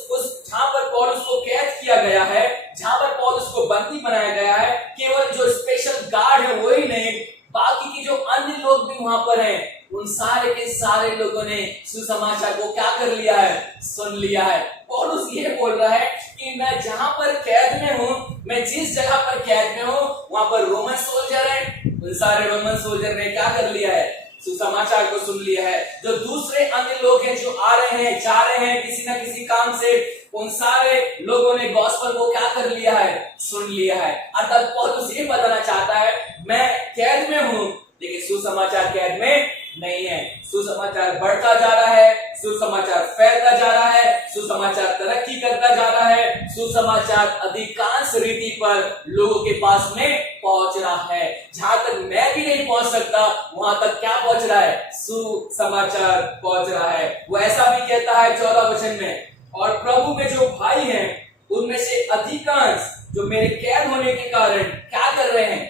जहां पर पौलुस को कैद किया गया है, जहां पर पौलुस को बंदी बनाया गया है, केवल जो स्पेशल गार्ड है वही नहीं, बाकी की जो अन्य लोग भी वहां पर हैं, उन सारे के सारे लोगों ने सुसमाचार को क्या कर लिया है, सुन लिया है। पौलुस ये बोल रहा है कि मैं जहां पर कैद में हूं, मैं जिस जगह पर कैद में हूं, वहां पर रोमन सोल्जर है, उन सारे रोमन सोल्जर ने क्या कर लिया है, सुसमाचार को सुन लिया है। जो दूसरे अन्य लोग हैं जो आ रहे हैं, जा रहे हैं किसी ना किसी काम से, उन सारे लोगों ने गॉस्पेल को क्या कर लिया है, सुन लिया है। अर्थात पौलुस ये बताना चाहता है मैं कैद में हूं, लेकिन सुसमाचार कैद में नहीं है। सुसमाचार बढ़ता जा रहा है, सुसमाचार फैलता जा रहा है, सुसमाचार तरक्की करता जा रहा है, सुसमाचार अधिकांश रीति पर लोगों के पास में पहुंच रहा है। जहां तक मैं भी नहीं पहुंच सकता, वहां तक क्या पहुंच रहा है, सुसमाचार पहुंच रहा है। वो ऐसा भी कहता है 14 वचन में, और प्रभु में जो भाई हैं उनमें से अधिकांश जो मेरे कैद होने के कारण क्या कर रहे हैं,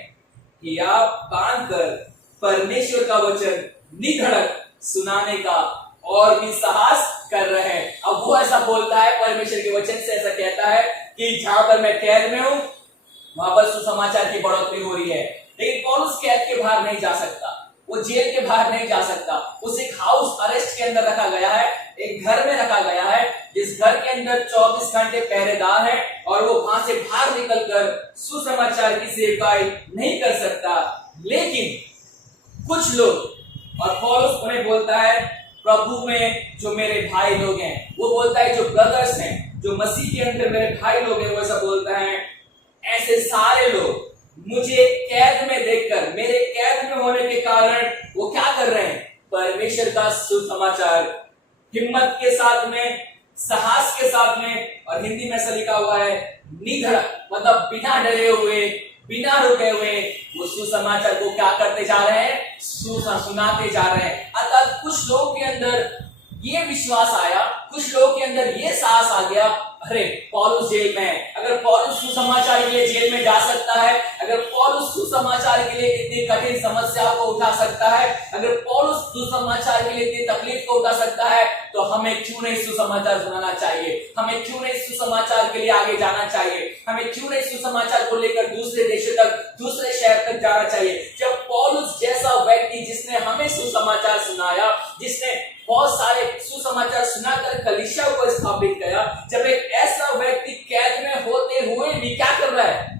कि आप बांध कर परमेश्वर का वचन निधड़क सुनाने का और भी साहस कर रहे हैं। अब वो ऐसा बोलता है, परमेश्वर के वचन से ऐसा कहता है कि जहां पर मैं कैद में हूं, वहां पर सुसमाचार की बढ़ोतरी हो रही है। लेकिन पौलुस कैद के बाहर नहीं जा सकता, वो जेल के बाहर नहीं जा सकता, उसे एक हाउस अरेस्ट के अंदर रखा गया है, एक घर में रखा गया है, जिस घर के अंदर 24 घंटे पहरेदार है, और वो वहां से बाहर निकलकर सुसमाचार की सेवकाई नहीं कर सकता। लेकिन कुछ लोग, और पौलुस उन्हें बोलता है प्रभु में जो मेरे भाई लोग हैं, वो बोलता है जो ब्रदर्स हैं, जो मसीह के अंदर मेरे भाई लोग हैं, वो ऐसा बोलता है, ऐसे सारे लोग मुझे कैद में देखकर, मेरे कैद में होने के कारण वो क्या कर रहे हैं, परमेश्वर का सुसमाचार हिम्मत के साथ में, साहस के साथ में, और हिंदी में ऐसा लिखा हुआ है निधड़क, मतलब बिना डरे हुए, बिना रुके हुए वो सुसमाचार को क्या करते जा रहे हैं, सुनाते जा रहे हैं। अर्थात कुछ लोगों के अंदर ये विश्वास आया, कुछ लोगों के अंदर ये साहस आ गया, अरे पौलुस जेल में है, अगर पौलुस सुसमाचार के लिए जेल में जा सकता है, अगर पौलुस सुसमाचार के लिए इतनी कठिन समस्या को उठा सकता है, अगर पौलुस सुसमाचार के लिए इतनी तकलीफ को उठा सकता है, तो हमें क्यों नहीं सुसमाचार सुनाना चाहिए, हमें क्यों नहीं सुसमाचार के लिए आगे जाना चाहिए, हमें क्यों नहीं सुसमाचार को लेकर दूसरे देशों तक, दूसरे शहर तक जाना चाहिए। जब पौलुस जैसा व्यक्ति जिसने हमें सुसमाचार सुनाया, जिसने बहुत सारे सुसमाचार सुनाकर कलीसिया को स्थापित किया, जब एक ऐसा व्यक्ति कैद में होते हुए भी क्या कर रहा है,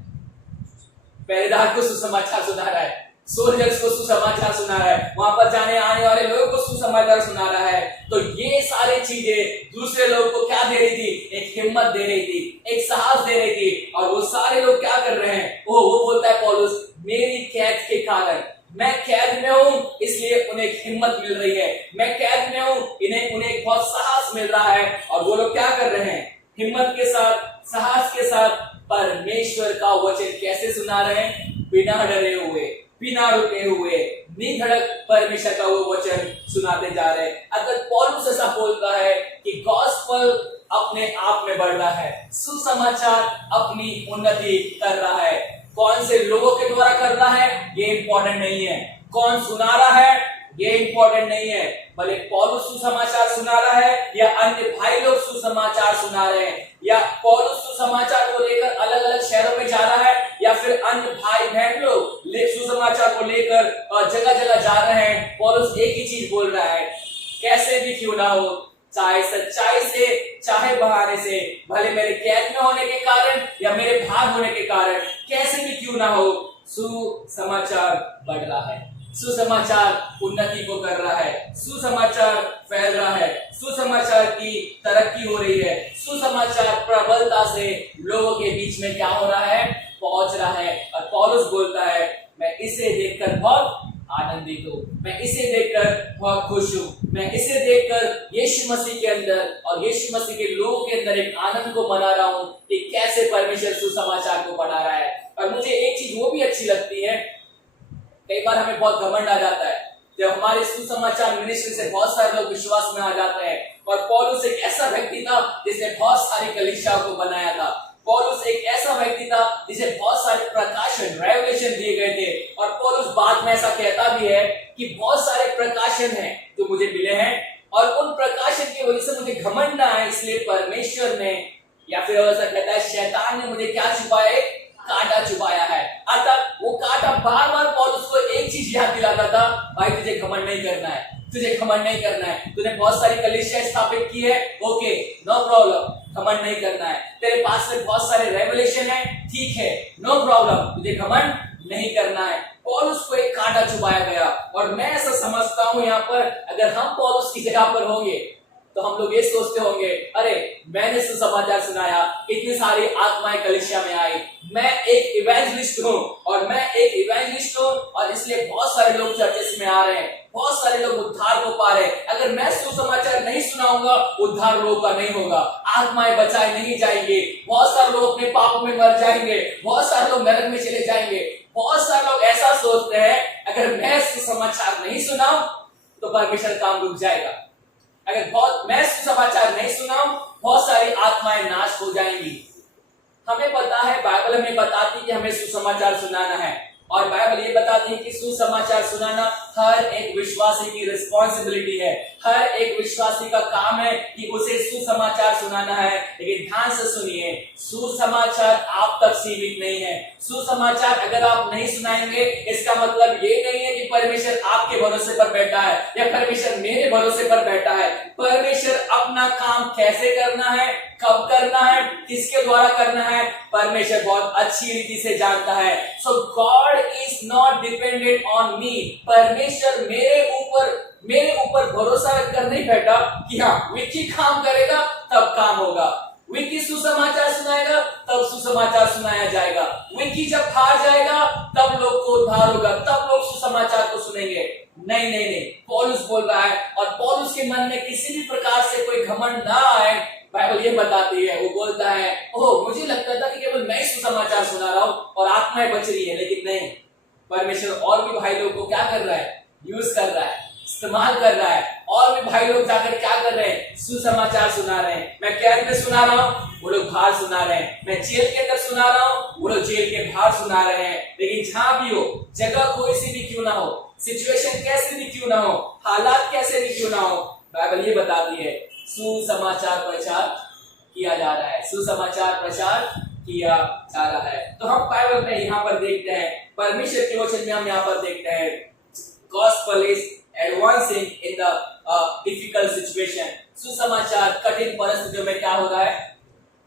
पहरेदार को सुसमाचार सुना रहा है, सोल्जर्स को सुसमाचार सुना रहा है, वहां पर जाने आने वाले लोगों को सुसमाचार सुना रहा है, तो ये सारी चीजें दूसरे लोगों को क्या दे रही थी, एक हिम्मत दे रही थी, एक साहस दे रही थी। और वो सारे लोग क्या कर रहे हैं, वो बोलता है पौलुस मेरी कैद के कारण, मैं कैद में हूं इसलिए उन्हें हिम्मत मिल रही है, मैं कैद में हूं उन्हें बहुत साहस मिल रहा है। और वो लोग क्या कर रहे हैं, हिम्मत के साथ, साहस के साथ परमेश्वर का वचन कैसे सुना रहे हैं, बिना डरे हुए, बिना रुके हुए, निधड़क परमेश्वर का वो वचन सुनाते जा रहे हैं। अगर पौलुस ऐसा बोलता है कि गॉस्पेल अपने आप में बढ़ रहा है, सुसमाचार अपनी उन्नति कर रहा है, कौन से लोगों के द्वारा कर रहा है ये इंपॉर्टेंट नहीं है, कौन सुना रहा है ये इंपॉर्टेंट नहीं है, भले पौलुस सुसमाचार सुना रहा है या अन्य भाई लोग सुसमाचार सुना रहे हैं, या पौलुस सुसमाचार को लेकर अलग अलग शहरों में जा रहा है, या फिर अन्य भाई बहन लोग सुसमाचार को लेकर जगह जगह जा रहे हैं, पौलुस एक ही चीज बोल रहा है, कैसे भी क्यों ना हो, चाहे सच्चाई से चाहे बहाने से, भले मेरे कैद में होने के कारण या मेरे भाग होने के कारण, कैसे भी क्यों ना हो, सुसमाचार बढ़ रहा है। सुसमाचार उन्नति को कर रहा है, सुसमाचार फैल रहा है, सुसमाचार की तरक्की हो रही है, सुसमाचार प्रबलता से लोगों के बीच में क्या हो रहा है, पहुंच रहा है। और पौलुस बोलता है मैं इसे देखकर बहुत आनंदित हूं, मैं इसे देखकर बहुत खुश हूं, मैं इसे देखकर यीशु मसीह के अंदर और यीशु मसीह के लोगों के अंदर एक आनंद को मना रहा हूं कि कैसे परमेश्वर सुसमाचार को बढ़ा रहा है। और मुझे एक चीज वो भी अच्छी लगती है, कई बार हमें बहुत घमंड आ जाता है जब हमारे सुसमाचार मिनिस्ट्री से बहुत सारे लोग विश्वास में आ जाते हैं। और पौलुस एक ऐसा व्यक्ति था जिसने बहुत सारी कलीसियाओं को बनाया था। पौलुस एक ऐसा व्यक्ति था जिसे बहुत सारे प्रकाशन रेवलेशन दिए गए थे। और पौलुस बाद में ऐसा कहता भी है कि बहुत सारे प्रकाशन हैं जो मुझे मिले हैं और उन प्रकाशन की वजह से मुझे घमंड ना है, इसलिए परमेश्वर ने या फिर ऐसा कहता है शैतान ने मुझे क्या छुपाया, कांटा छुपाया है। अतः वो कांटा बार बार पौलुस को एक चीज याद दिलाता था, भाई तुझे घमंड नहीं करना है, तुझे घमंड नहीं करना है। तूने बहुत सारी कलीसिया स्थापित की है, ओके नो प्रॉब्लम, घमंड नहीं करना है। तेरे पास में बहुत सारे रेवलेशन है, ठीक है नो प्रॉब्लम, तुझे घमंड नहीं करना है। पौलुस को एक कांटा छुपाया गया। और मैं ऐसा समझता हूं यहाँ पर अगर हम पौलुस की जगह पर होंगे तो हम लोग ये सोचते होंगे, अरे मैंने सुसमाचार सुनाया, इतनी सारी आत्माएं कलीसिया में आई, मैं एक इवेंजलिस्ट हूँ और इसलिए बहुत सारे लोग चर्चेस में आ रहे हैं, बहुत सारे लोग उद्धार को पा रहे हैं। अगर मैं सुसमाचार नहीं सुनाऊंगा उद्धार लोगों का नहीं होगा, आत्माएं बचाए नहीं जाएंगे, बहुत सारे लोग अपने पापों में मर जाएंगे, बहुत सारे लोग नरक में चले जाएंगे। बहुत सारे लोग ऐसा सोचते हैं अगर मैं सुसमाचार नहीं सुनाऊं तो परमेश्वर काम रुक जाएगा, अगर मैं सुसमाचार नहीं सुनाऊं बहुत सारी आत्माएं नाश हो जाएंगी। हमें पता है, बाइबल हमें बताती है कि हमें सुसमाचार सुनाना है और बाइबल ये बताती है कि सुसमाचार सुनाना हर एक विश्वासी की रिस्पॉन्सिबिलिटी है, हर एक विश्वासी का काम है कि उसे सुसमाचार सुनाना है। लेकिन ध्यान से सुनिए, सुसमाचार आप तक सीमित नहीं है। सुसमाचार अगर आप नहीं सुनाएंगे इसका मतलब ये नहीं है कि परमेश्वर आपके भरोसे पर बैठा है या परमेश्वर मेरे भरोसे पर बैठा है। परमेश्वर अपना काम कैसे करना है, कब करना है, किसके द्वारा करना है, परमेश्वर बहुत अच्छी रीति से जानता है। So God is not dependent on me. परमेश्वर मेरे ऊपर भरोसा रखकर नहीं बैठा कि हाँ विक्की काम करेगा तब काम होगा, विक्की सुसमाचार सुनाएगा तब सुसमाचार सुनाया जाएगा, विक्की जब हार जाएगा तब लोग को उद्धार होगा, तब लोग सुसमाचार को सुनेंगे। नहीं नहीं नहीं, पौलुस बोल रहा है और पौलुस के मन में किसी भी प्रकार से कोई घमंड ना आए। बाइबल ये बताती है, वो बोलता है ओह मुझे लगता था कि केवल मैं ही सुसमाचार सुना रहा हूं और आत्माएं बच रही है, लेकिन नहीं, परमेश्वर और भी भाई लोग को क्या कर रहा है, यूज कर रहा है, इस्तेमाल कर रहा है। और भी भाई लोग जाकर क्या कर रहे हैं, सुसमाचार सुना रहे हैं। मैं कैद में सुना रहा हूँ, वो लोग बाहर सुना रहे हैं, मैं जेल के अंदर सुना रहा हूँ, वो लोग जेल के बाहर सुना रहे हैं। लेकिन जहां भी हो, जगह कोई सी भी क्यों ना हो, सिचुएशन कैसे भी क्यों ना हो, हालात कैसे भी क्यों ना हो, बाइबल ये बताती है सुसमाचार प्रचार किया जा रहा है, सुसमाचार प्रचार किया जा रहा है। तो हम बाइबल में यहाँ पर देखते हैं, परमेश्वर के वचन में हम यहाँ पर देखते हैं, gospel is advancing in the difficult situation. सुसमाचार कठिन परिस्थितियों में क्या हो रहा है,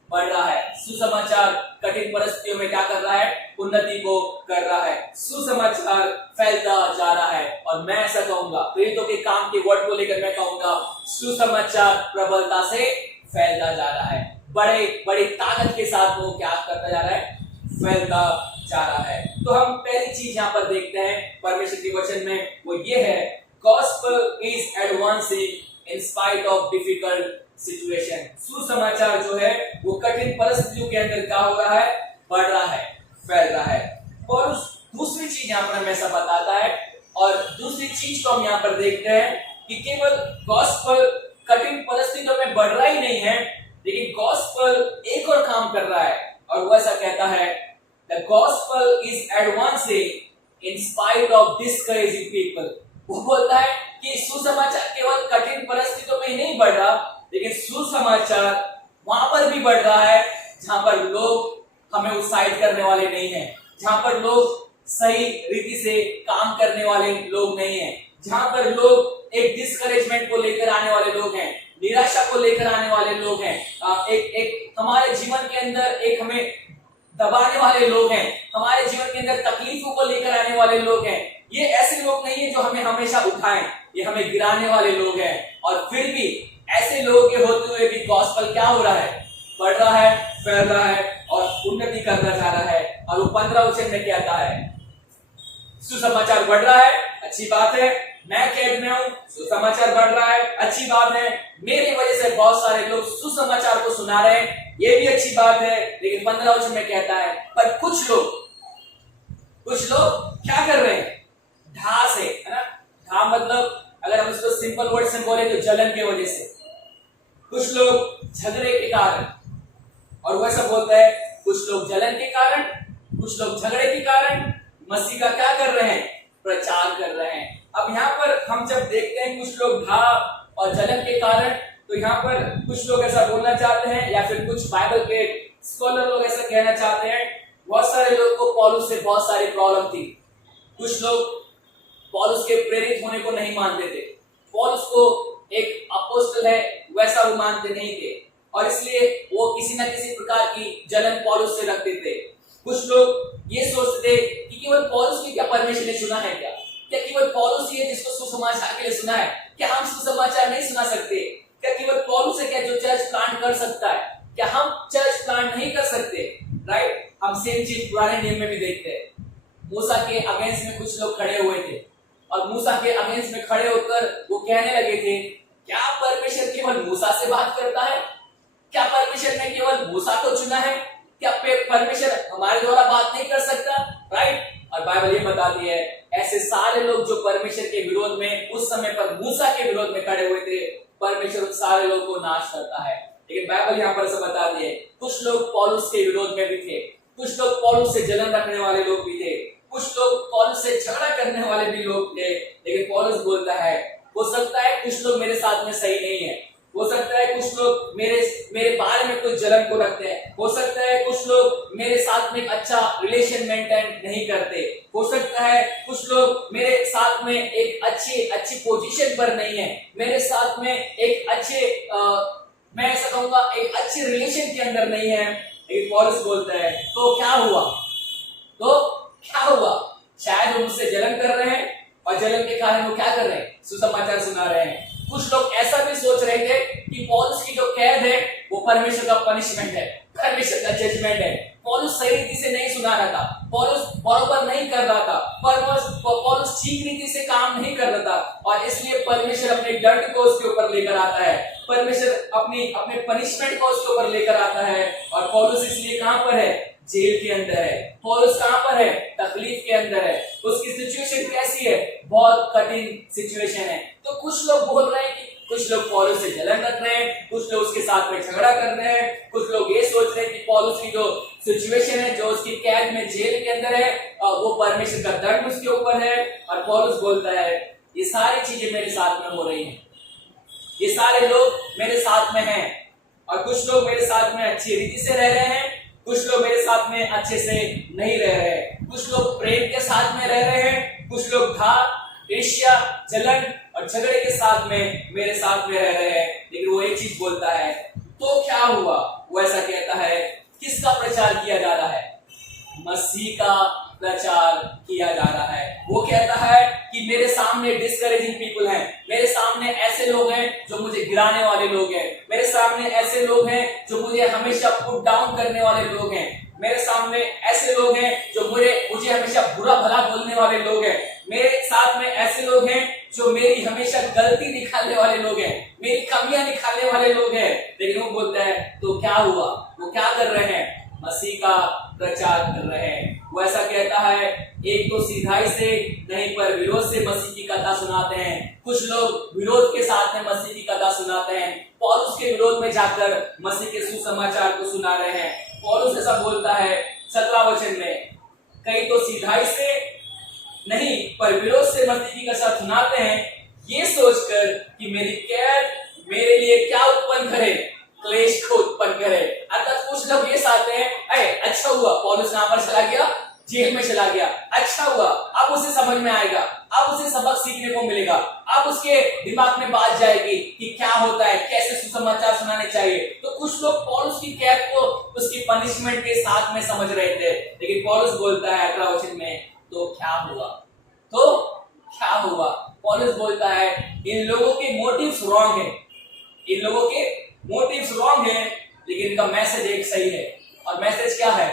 बढ़ रहा है। सुसमाचार कठिन परिस्थितियों में क्या कर रहा है, उन्नति को कर रहा है। सुसमाचार फैलता जा रहा है। और मैं ऐसा कहूंगा, प्रेरितों के काम के वर्ड को लेकर मैं कहूंगा सुसमाचार प्रबलता से फैलता जा रहा है, बड़े बड़ी ताकत के साथ वो क्या करता जा रहा है, फैलता जा रहा है। तो हम पहली चीज यहाँ पर देखते हैं परमेश्वर के वचन में, वो ये है gospel is advancing in spite of difficult situation. सुसमाचार जो है वो कठिन परिस्थितियों के अंदर क्या हो रहा है, बढ़ रहा है, फैल रहा है। और उस दूसरी चीज यहाँ पर हमें ऐसा बताता है, और दूसरी चीज को हम यहाँ पर देखते हैं कि केवल गॉस्पेल कठिन परिस्थितियों में बढ़ रहा ही नहीं है, लेकिन गॉस्पेल एक और काम कर रहा है, और वो ऐसा कहता है the gospel is advancing in spite of discouraging people. वो बोलता है कि सुसमाचार केवल कठिन परिस्थितियों में ही नहीं बढ़ रहा, लेकिन सुसमाचार वहां पर भी बढ़ रहा है जहां पर लोग हमें उत्साहित करने वाले नहीं हैं, जहां पर लोग सही रीति से काम करने वाले लोग नहीं हैं, जहां पर लोग एक डिस्करेजमेंट को लेकर आने वाले लोग हैं, निराशा को लेकर आने वाले लोग हैं, एक हमारे जीवन के अंदर एक हमें दबाने वाले लोग हैं, हमारे जीवन के अंदर तकलीफों को लेकर आने वाले लोग हैं। ये ऐसे लोग नहीं है जो हमें हमेशा उठाएं, ये हमें गिराने वाले लोग हैं। और फिर भी ऐसे लोगों के होते हुए भी गॉस्पेल क्या हो रहा है, बढ़ रहा है, फैल रहा है और उन्नति करना चाह रहा है। और वो 15 वचन में कहता है सुसमाचार बढ़ रहा है, अच्छी बात है, मैं कैद में हूं, सुसमाचार बढ़ रहा है, अच्छी बात है, मेरी वजह से बहुत सारे लोग सुसमाचार को सुना रहे हैं, ये भी अच्छी बात है। लेकिन 15 वचन में कहता है पर कुछ लोग क्या कर रहे हैं, ढा से, है ना, ढा मतलब अगर हम इसको सिंपल वर्ड से बोले तो जलन की वजह से, कुछ लोग झगड़े के कारण, और वो ऐसा बोलता है कुछ लोग जलन के कारण, कुछ लोग झगड़े के कारण मसीह का क्या कर रहे हैं, प्रचार कर रहे हैं। अब यहाँ पर हम जब देखते हैं कुछ लोग ढा और जलन के कारण, तो यहाँ पर कुछ लोग ऐसा बोलना चाहते हैं या फिर कुछ बाइबल के स्कॉलर लोग ऐसा कहना चाहते हैं, बहुत सारे लोग को पौलुस से बहुत सारी प्रॉब्लम थी। कुछ लोग पौलुस के प्रेरित होने को नहीं मानते थे, पौलुस को एक अपोस्टल है वैसा वो मानते नहीं थे, और इसलिए वो किसी न किसी प्रकार की जलन पौलुस से रखते थे। कुछ लोग ये सोचते थे कि केवल पौलुस की क्या परमेश्वर ने सुना है, क्या केवल पौलुस ही है जिसको सुसमाचार के लिए सुना है, क्या हम सुसमाचार नहीं सुना सकते, क्या केवल पौलुस है क्या जो चर्च प्लांट कर सकता है, क्या हम चर्च प्लांट नहीं कर सकते, राइट। हम सेम चीज पुराने नियम में भी देखते हैं, मूसा के अगेंस्ट में कुछ लोग खड़े हुए थे और मूसा के अगेंस्ट में खड़े होकर वो कहने लगे थे क्या परमेश्वर केवल मूसा से बात करता है, क्या परमेश्वर ने केवल मूसा को चुना है, क्या परमेश्वर हमारे द्वारा बात नहीं कर सकता, राइट। और बाइबल ये बताती है ऐसे सारे लोग जो परमेश्वर के विरोध में उस समय पर मूसा के विरोध में खड़े हुए थे, परमेश्वर उन सारे लोगों को नाश करता है। लेकिन बाइबल यहाँ पर ऐसा बताती है कुछ लोग पौलुस के विरोध में भी थे, कुछ लोग पौलुस से जलन रखने वाले लोग भी थे, कुछ लोग पौलुस से झगड़ा करने वाले भी लोग थे। लेकिन पौलुस बोलता है हो सकता है कुछ लोग मेरे साथ में सही नहीं है, हो सकता है कुछ लोग मेरे बारे में कुछ जलन को रखते हैं, हो सकता है कुछ लोग मेरे साथ में एक अच्छा रिलेशन मेंटेन नहीं करते, हो सकता है कुछ लोग मेरे साथ में एक अच्छी पोजीशन पर नहीं है, मेरे साथ में एक मैं ऐसा कहूंगा एक अच्छे रिलेशन के अंदर नहीं है। लेकिन पौलुस बोलता है तो क्या हुआ, शायद वो मुझसे जलन कर रहे हैं और जलन के कारण वो क्या कर रहे हैं, सुसमाचार सुना रहे हैं। कुछ लोग ऐसा भी सोच रहे थे कि पौलुस की जो कैद है वो परमेश्वर का पनिशमेंट है, परमेश्वर का जजमेंट है, पौलुस सही रीति से नहीं सुना रहा था, पौलुस बराबर नहीं कर रहा था, पौलुस ठीक रीति से काम नहीं कर रहा था, और इसलिए परमेश्वर अपने दंड को उसके ऊपर लेकर आता है, परमेश्वर अपने पनिशमेंट को उसके ऊपर लेकर आता है। और पौलुस इसलिए कहां पर है, जेल के अंदर है। पौलुस कहां पर है, तकलीफ के अंदर है। उसकी सिचुएशन कैसी है, बहुत कठिन सिचुएशन है। तो कुछ लोग बोल रहे हैं कि कुछ लोग पौलुस से जलन रख रहे हैं, कुछ लोग उसके साथ में झगड़ा कर रहे हैं, कुछ लोग ये सोच रहे हैं कि पौलुस की जो सिचुएशन है, जो उसकी कैद में जेल के अंदर है, वो परमेश्वर का दंड उसके ऊपर है। और पौलुस बोलता है ये सारी चीजें मेरे साथ में हो रही हैं, ये सारे लोग मेरे साथ में हैं, और कुछ लोग मेरे साथ में अच्छी रीति से रह रहे हैं, कुछ लोग मेरे साथ में अच्छे से नहीं रह रहे हैं, कुछ लोग प्रेम के साथ में रह रहे हैं, कुछ लोग ईर्ष्या, जलन और झगड़े के साथ में मेरे साथ में रह रहे हैं। लेकिन वो एक चीज बोलता है तो क्या हुआ, वो ऐसा कहता है किसका प्रचार किया जा रहा है, मसीह का प्रचार किया जा रहा है। वो कहता है कि मेरे सामने डिस्करेजिंग पीपल हैं, मेरे सामने ऐसे लोग हैं जो मुझे गिराने वाले लोग हैं, मेरे सामने ऐसे लोग हैं जो मुझे हमेशा पुट डाउन करने वाले लोग हैं, मेरे सामने ऐसे लोग हैं जो मुझे हमेशा बुरा भला बोलने वाले लोग हैं, मेरे साथ में ऐसे लोग हैं जो मेरी हमेशा गलती निकालने वाले लोग हैं, मेरी कमियां निकालने वाले लोग हैं। लेकिन वो बोलता है तो क्या हुआ, वो क्या कर रहे हैं, मसीह का प्रचार कर रहे हैं। वो ऐसा कहता है एक तो सीधाई से नहीं पर विरोध से मसीह की कथा सुनाते हैं, कुछ लोग विरोध के साथ में मसीह की कथा सुनाते हैं, पौलुस के विरोध में जाकर मसीह के सुसमाचार को सुना रहे हैं। पौलुस ऐसा बोलता है 17 वचन में, कई तो सीधाई से नहीं पर विरोध से मसीह की कथा सुनाते हैं, ये सोचकर कि मेरी कैद मेरे लिए क्या उत्पन्न करे, क्लेश को उत्पन्न करे। अर्थात कुछ लोग ये चाहते हैं अच्छा हुआ पौलुस यहाँ पर चला गया, जेल में चला गया, अच्छा हुआ अब उसे समझ में आएगा, अब उसे सबक सीखने को मिलेगा, अब उसके दिमाग में बात जाएगी कि क्या होता है, कैसे सुसमाचार सुनाने चाहिए। तो कुछ लोग पौलुस की कैद को उसकी पनिशमेंट के साथ में समझ रहे थे। लेकिन पौलुस बोलता है 18 वचन में तो क्या हुआ, तो क्या हुआ? पौलुस बोलता है इन लोगों के मोटिव्स रॉन्ग है, इन लोगों के मोटिव्स रॉन्ग है, लेकिन इनका मैसेज एक सही है। और मैसेज क्या है?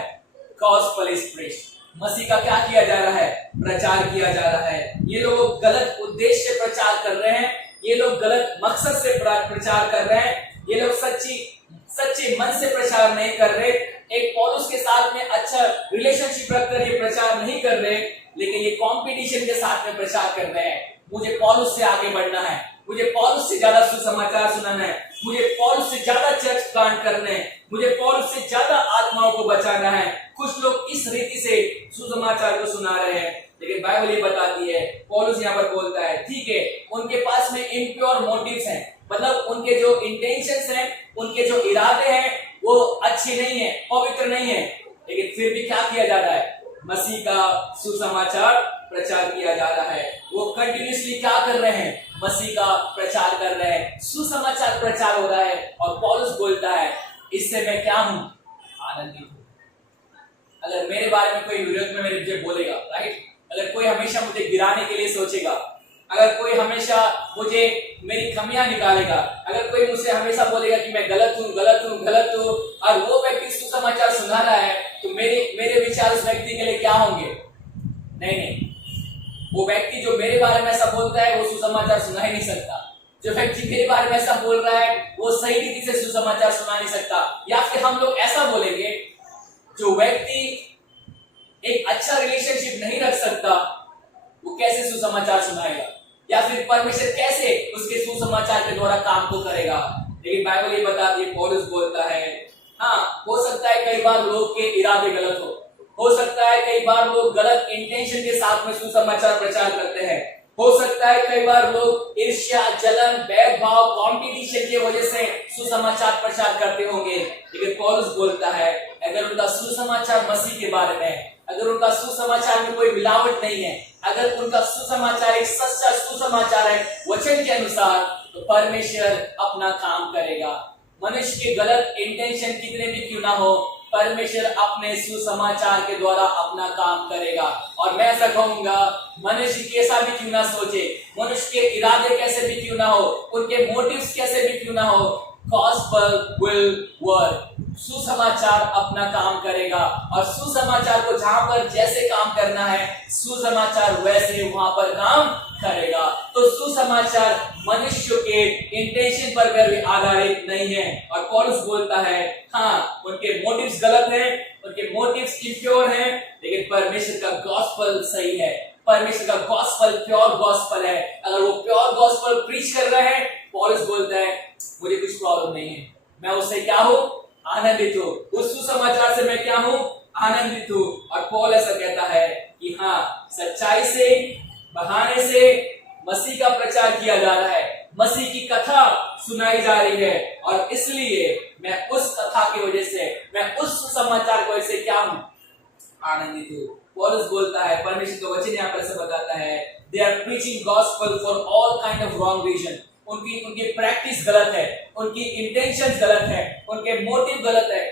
Gospel is preached. मसीह का क्या किया जा रहा है? प्रचार किया जा रहा है। ये लोग गलत उद्देश्य से प्रचार कर रहे हैं, ये लोग गलत मकसद से प्रचार कर रहे हैं, ये लोग सच्चे मन से प्रचार नहीं कर रहे। एक पौलुस के साथ में अच्छा रिलेशनशिप रखकर ये प्रचार नहीं कर रहे, लेकिन ये कंपटीशन के साथ में प्रचार कर रहे हैं। मुझे पौलुस से आगे बढ़ना है, मुझे पौलुस से ज्यादा सुसमाचार सुनाना है, मुझे पौलुस से ज्यादा चर्च प्लांट करने हैं, मुझे पौलुस से ज्यादा आत्माओं को बचाना है। कुछ लोग इस रीति से सुसमाचार को सुना रहे हैं, लेकिन बाइबल ये बताती है, पौलुस यहाँ पर बोलता है ठीक है, उनके पास में इम्प्योर मोटिव्स हैं, मतलब उनके जो इंटेंशंस हैं, उनके जो इरादे हैं वो अच्छे नहीं है, पवित्र नहीं है, लेकिन फिर भी क्या किया जा रहा है? मसीह का सुसमाचार प्रचार किया जा रहा है। वो कंटिन्यूअसली क्या कर रहे हैं? मसीह का प्रचार कर रहे हैं, सुसमाचार प्रचार हो रहा है। और पौलुस बोलता है इससे मैं क्या हूं? आनंदित हूं। अगर मेरे बारे में कोई विरोध में मुझे बोलेगा, राइट, अगर कोई हमेशा मुझे गिराने के लिए सोचेगा, अगर कोई हमेशा मुझे मेरी कमियां निकालेगा, अगर कोई मुझसे हमेशा बोलेगा कि मैं गलत हूं, और वो व्यक्ति सुसमाचार सुना रहा है, तो मेरे विचार उस व्यक्ति के लिए क्या होंगे? नहीं, वो व्यक्ति जो मेरे बारे में ऐसा बोलता है वो सुसमाचार सुना ही नहीं सकता। जो व्यक्ति मेरे बारे में ऐसा बोल रहा है वो सही रीति से सुसमाचार सुना नहीं सकता। या फिर हम लोग ऐसा बोलेंगे, जो व्यक्ति एक अच्छा रिलेशनशिप नहीं रख सकता वो कैसे सुसमाचार सुनाएगा? या फिर परमेश्वर कैसे उसके सुसमाचार के द्वारा काम को करेगा? लेकिन बाइबल ये बताती है, पौलुस बोलता है हाँ, हो सकता है कई बार लोग के इरादे गलत हो सकता है कई बार लोग गलत इंटेंशन के साथ में सुसमाचार प्रचार करते हैं, हो सकता है कई बार लोग ईर्ष्या, जलन, भेदभाव, कंपटीशन की वजह से सुसमाचार प्रचार करते होंगे। लेकिन पौलुस बोलता है अगर उनका सुसमाचार मसीह के बारे में, अगर उनका सुसमाचार में कोई मिलावट नहीं है, अगर उनका सुसमाचार एक सच्चा सुसमाचार है वचन के अनुसार, तो परमेश्वर अपना काम करेगा। मनुष्य के गलत इंटेंशन कितने भी क्यों ना हो, परमेश्वर अपने सुसमाचार के द्वारा अपना काम करेगा। और मैं ऐसा कहूंगा, मनुष्य कैसा भी क्यों ना सोचे, मनुष्य के इरादे कैसे भी क्यों ना हो, उनके मोटिव्स कैसे भी क्यों ना हो, गॉस्पेल विल वर्क। सुसमाचार अपना काम करेगा। और सुसमाचार को जहां पर जैसे काम करना है, सुसमाचार वैसे वहां पर काम करेगा। तो सुसमाचार मनुष्य के इंटेंशन पर आधारित नहीं है। और पौलुस बोलता है हाँ, उनके मोटिव्स गलत हैं, उनके मोटिव्स इम्प्योर हैं, लेकिन परमेश्वर का गॉस्पेल सही है। परमेश्वर का गॉस्पेल प्योर गॉस्पेल है। अगर वो प्योर गॉस्पेल प्रीच कर रहे हैं, पौलुस बोलता है मुझे कुछ प्रॉब्लम नहीं है, मैं उससे क्या हूं? आनंदित हूं। उस सुसमाचार से मैं क्या हूं? आनंदित हूं। और पौल ऐसा कहता है कि हाँ, सच्चाई से, बहाने से मसीह का प्रचार किया जा रहा है, मसीह की कथा सुनाई जा रही है, और इसलिए मैं उस कथा की वजह से, मैं उस सुसमाचार की वजह से क्या हूं? आनंदित हूं। पौलुस बोलता है, परमेश्वर का वचन यहाँ पर से बताता है, they are preaching gospel for all kind of wrong reason. उनकी प्रैक्टिस गलत है, उनकी इंटेंशंस गलत है, उनके मोटिव गलत है,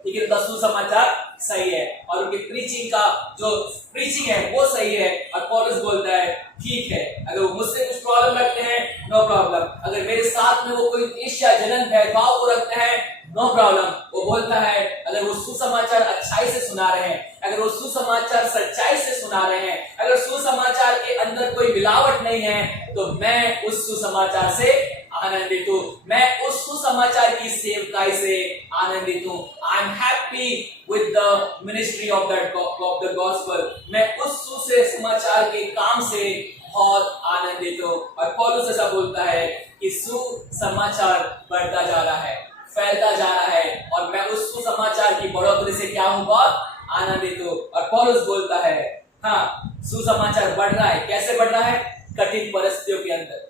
लेकिन उनका सुसमाचार सही है, और उनकी प्रीचिंग का जो प्रीचिंग है वो सही है। और पौलुस बोलता है ठीक है, अगर वो मुझसे कुछ प्रॉब्लम रखते हैं, नो प्रॉब्लम। अगर मेरे साथ में वो कोई ईर्ष्या, जलन, भेदभाव को रखते हैं, नो प्रॉब्लम। वो बोलता है अगर वो सुसमाचार अच्छाई से सुना रहे हैं, अगर वो सुसमाचार सच्चाई से सुना रहे हैं, अगर सुसमाचार के अंदर कोई मिलावट नहीं है, तो मैं उस सुसमाचार से आनंदित हूं, मैं उस सुसमाचार की सेवकाई से आनंदित हूं। I am happy with the ministry of the gospel. मैं उस सुसमाचार के काम से बहुत आनंदित हूं। और पौलुस ऐसा बोलता है कि सुसमाचार बढ़ता जा रहा है, फैलता जा रहा है, और मैं उस सुसमाचार की बढ़ोतरी से क्या हूं? बहुत आनंदित हूं। और पौलुस बोलता है हाँ, सुसमाचार बढ़ रहा है। कैसे बढ़ रहा है? कठिन परिस्थितियों के अंदर,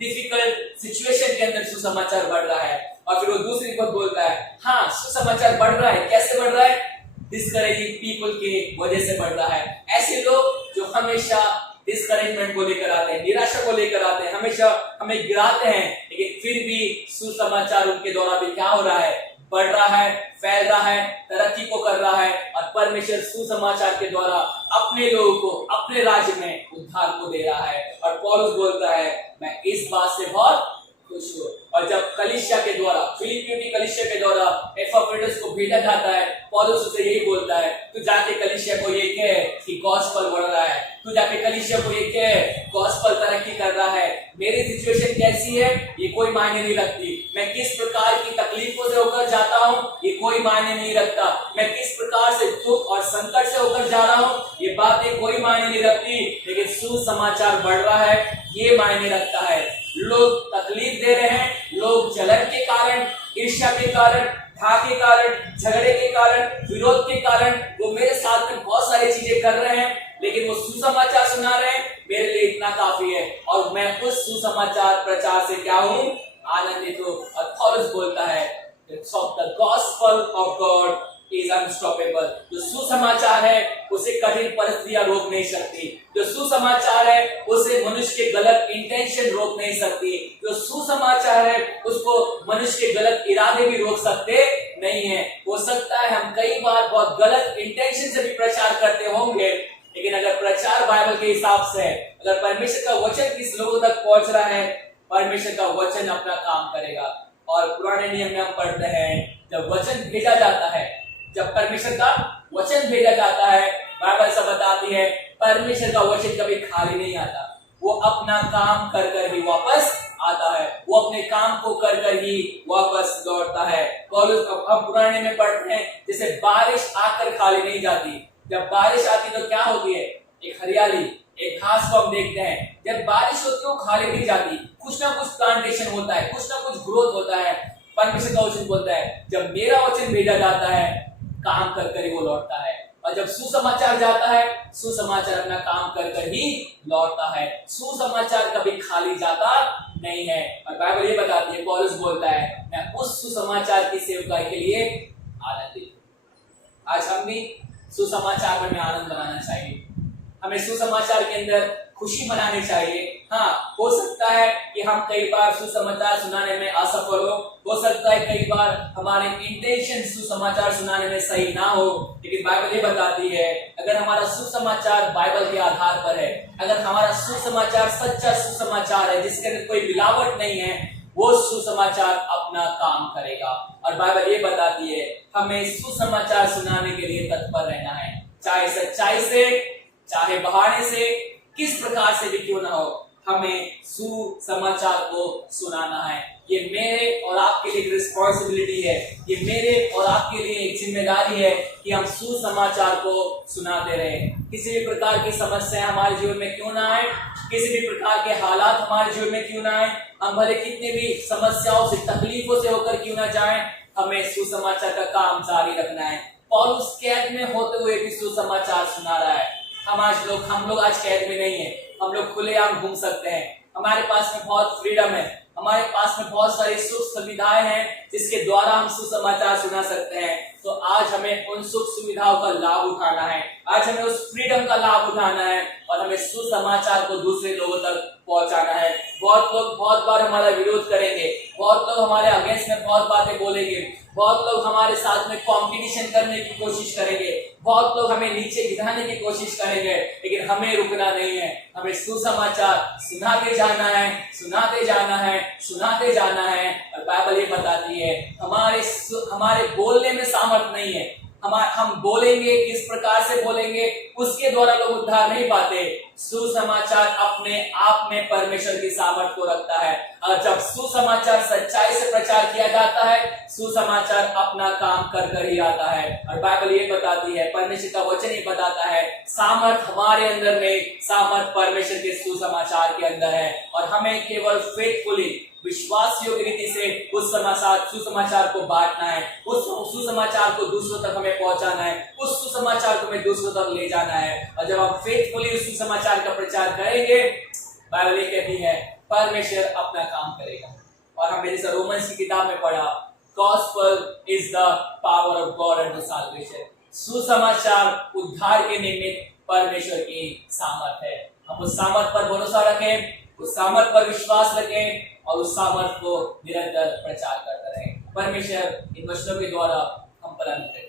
डिफिकल्ट सिचुएशन के अंदर सुसमाचार बढ़ रहा है। और फिर वो दूसरी बात बोलता है हाँ, सुसमाचार बढ़ रहा है। कैसे बढ़ रहा है? डिस्करेजिंग पीपल के वजह से बढ़ रहा है। ऐसे लोग जो हमेशा डिस्करेजमेंट को लेकर आते हैं, निराशा को लेकर आते हैं, हमेशा हमें गिराते हैं, लेकिन फिर भी सुसमाचार उनके द्वारा भी क्या हो रहा है? बढ़ रहा है, फैल रहा है, तरक्की को कर रहा है। और परमेश्वर सुसमाचार के द्वारा अपने लोगों को अपने राज्य में उद्धार को दे रहा है। और पौलुस बोलता है मैं इस बात से बहुत खुश हूँ। और जब कलीसिया के द्वारा, फिलिप्पियों की कलीसिया के द्वारा एपफ्रोडिटस को भेजा जाता है, पौलुस उसे यही बोलता है तू जाके कलीसिया को ये कह कि गॉस्पेल बढ़ रहा है, तू जाके कलीसिया को ये कह गॉस्पेल तरक्की कर रहा है। मेरी सिचुएशन कैसी है ये कोई मायने नहीं रखती, मैं किस प्रकार की तकलीफों से होकर जाता हूँ ये कोई मायने नहीं रखता, मैं किस प्रकार से दुख और संकट से होकर जा रहा हूँ ये बातें कोई मायने नहीं रखती, लेकिन सुसमाचार बढ़ रहा है ये मायने रखता है। लोग तकलीफ दे रहे हैं, लोग जलन के कारण, ईर्ष्या के कारण, घा के कारण, झगड़े के कारण, विरोध के कारण वो मेरे साथ में बहुत सारी चीजें कर रहे हैं, लेकिन वो सुसमाचार सुना रहे हैं, मेरे लिए इतना काफी है। और मैं उस सुसमाचार प्रचार से क्या हूं? आनंदित हूं। और पौलुस बोलता है the gospel of God is unstoppable। जो सुसमाचार है उसे कठिन परिस्थितियां रोक नहीं सकती, जो सुसमाचार है उसे मनुष्य के गलत इंटेंशन रोक नहीं सकती, जो सुसमाचार है उसको मनुष्य के गलत इरादे भी रोक सकते नहीं है। हो सकता है हम कई बार बहुत गलत इंटेंशन से भी प्रचार करते होंगे, लेकिन अगर प्रचार बाइबल के हिसाब से है, अगर परमेश्वर का वचन किस लोगों तक पहुंच रहा है, परमेश्वर का वचन अपना काम करेगा। और पुराने नियम में हम पढ़ते हैं जब वचन भेजा जाता है, जब परमेश्वर का वचन भेजा जाता है, बाइबल सब बताती है परमेश्वर का वचन कभी खाली नहीं आता, वो अपना काम कर कर ही वापस आता है, वो अपने काम को कर कर ही वापस लौटता है। पौलुस हम पुराने में पढ़ते हैं जैसे बारिश आकर खाली नहीं जाती, जब बारिश आती तो क्या होती है? एक हरियाली, एक घास को हम देखते हैं, जब बारिश होती है वो खाली नहीं जाती, कुछ ना कुछ प्लांटेशन होता है, कुछ ना कुछ ग्रोथ होता है। परमेश्वर का वचन बोलता है जब मेरा वचन भेजा जाता है काम कर कर ही वो लौटता है, और जब सुसमाचार जाता है सुसमाचार अपना काम कर कर ही लौटता है, सुसमाचार कभी खाली जाता नहीं है। और बाइबल ये बताती है, पौलुस बोलता है मैं उस सुसमाचार की सेवकाई के लिए आनंदित हूं। आज हम भी सुसमाचार में आनंद मनाना चाहिए, हमें सुसमाचार के अंदर खुशी मनानी चाहिए। हाँ, हो सकता है कि हम कई बार सुसमाचार सुनाने में असफल हो सकता है कई बार हमारे इंटेंशन सुसमाचार सुनाने में सही ना हो, लेकिन बाइबल ये बताती है अगर हमारा सुसमाचार बाइबल के आधार पर है, अगर हमारा सुसमाचार सच्चा सुसमाचार है जिसके अंदर कोई मिलावट नहीं है, वो सुसमाचार अपना काम करेगा। और बाइबल ये बताती है हमें सुसमाचार सुनाने के लिए तत्पर रहना है, चाहे सच्चाई से, चाहे बहाने से, किस प्रकार से भी क्यों ना हो, हमें सुसमाचार को सुनाना है। ये मेरे और आपके लिए एक रिस्पॉन्सिबिलिटी है, ये मेरे और आपके लिए एक जिम्मेदारी है कि हम सुसमाचार को सुनाते रहें। किसी भी प्रकार की समस्या हमारे जीवन में क्यों ना आए, किसी भी प्रकार के हालात हमारे जीवन में क्यों ना आए, हम भले कितने भी समस्याओं से, तकलीफों से होकर क्यों ना जाएं, हमें सुसमाचार का काम जारी रखना है। पौलुस कैद में होते हुए भी सुसमाचार सुना रहा है। हम लोग आज कैद में नहीं है, हम लोग खुलेआम घूम सकते हैं, हमारे पास में बहुत फ्रीडम है, हमारे पास में बहुत सारी सुख सुविधाएं हैं जिसके द्वारा हम सुसमाचार सुना सकते हैं। तो आज हमें उन सुख सुविधाओं का लाभ उठाना है, आज हमें उस फ्रीडम का लाभ उठाना है और हमें सुसमाचार को दूसरे लोगों तक पहुंचाना है। बहुत लोग बहुत बार हमारा विरोध करेंगे, बहुत लोग हमारे अगेंस्ट में बहुत बातें बोलेंगे, बहुत लोग हमारे साथ में कंपटीशन करने की कोशिश करेंगे, बहुत लोग हमें नीचे गिराने की कोशिश करेंगे, लेकिन हमें रुकना नहीं है, हमें सुसमाचार सुनाते जाना है, सुनाते जाना है, सुनाते जाना है। और बाइबल ये बताती है हमारे बोलने में सामर्थ नहीं है, हम बोलेंगे किस प्रकार से बोलेंगे उसके द्वारा लोग उद्धार नहीं पाते। सुसमाचार अपने आप में परमेश्वर की सामर्थ को रखता है, और जब सुसमाचार सच्चाई से प्रचार किया जाता है सुसमाचार अपना काम कर कर ही आता है। और बाइबल ये बताती है, परमेश्वर का वचन ये बताता है सामर्थ हमारे अंदर नहीं, सामर्थ परमेश्वर के सुसमाचार के अंदर है, और हमें केवल फेथफुली, विश्वास योग्य रीति से उस सुसमाचार को बांटना है, उस सुसमाचार को दूसरों तक हमें पहुंचाना है, उस सुसमाचार को हमें दूसरों तक ले जाना है। और जब हम फेथफुली उस सुसमाचार का प्रचार करेंगे, बाइबल ये कहती है परमेश्वर अपना काम करेगा। और हमने जैसे रोमन्स की किताब में पढ़ा, gospel is the power of God and salvation. सुसमाचार उद्धार के निमित्त परमेश्वर की सामर्थ है। हम उस सामर्थ पर भरोसा रखें, उस सामर्थ पर विश्वास रखें और उस सामर्थ को निरंतर प्रचार करते रहें। परमेश्वर इन वचनों के द्वारा हम पर अनुग्रह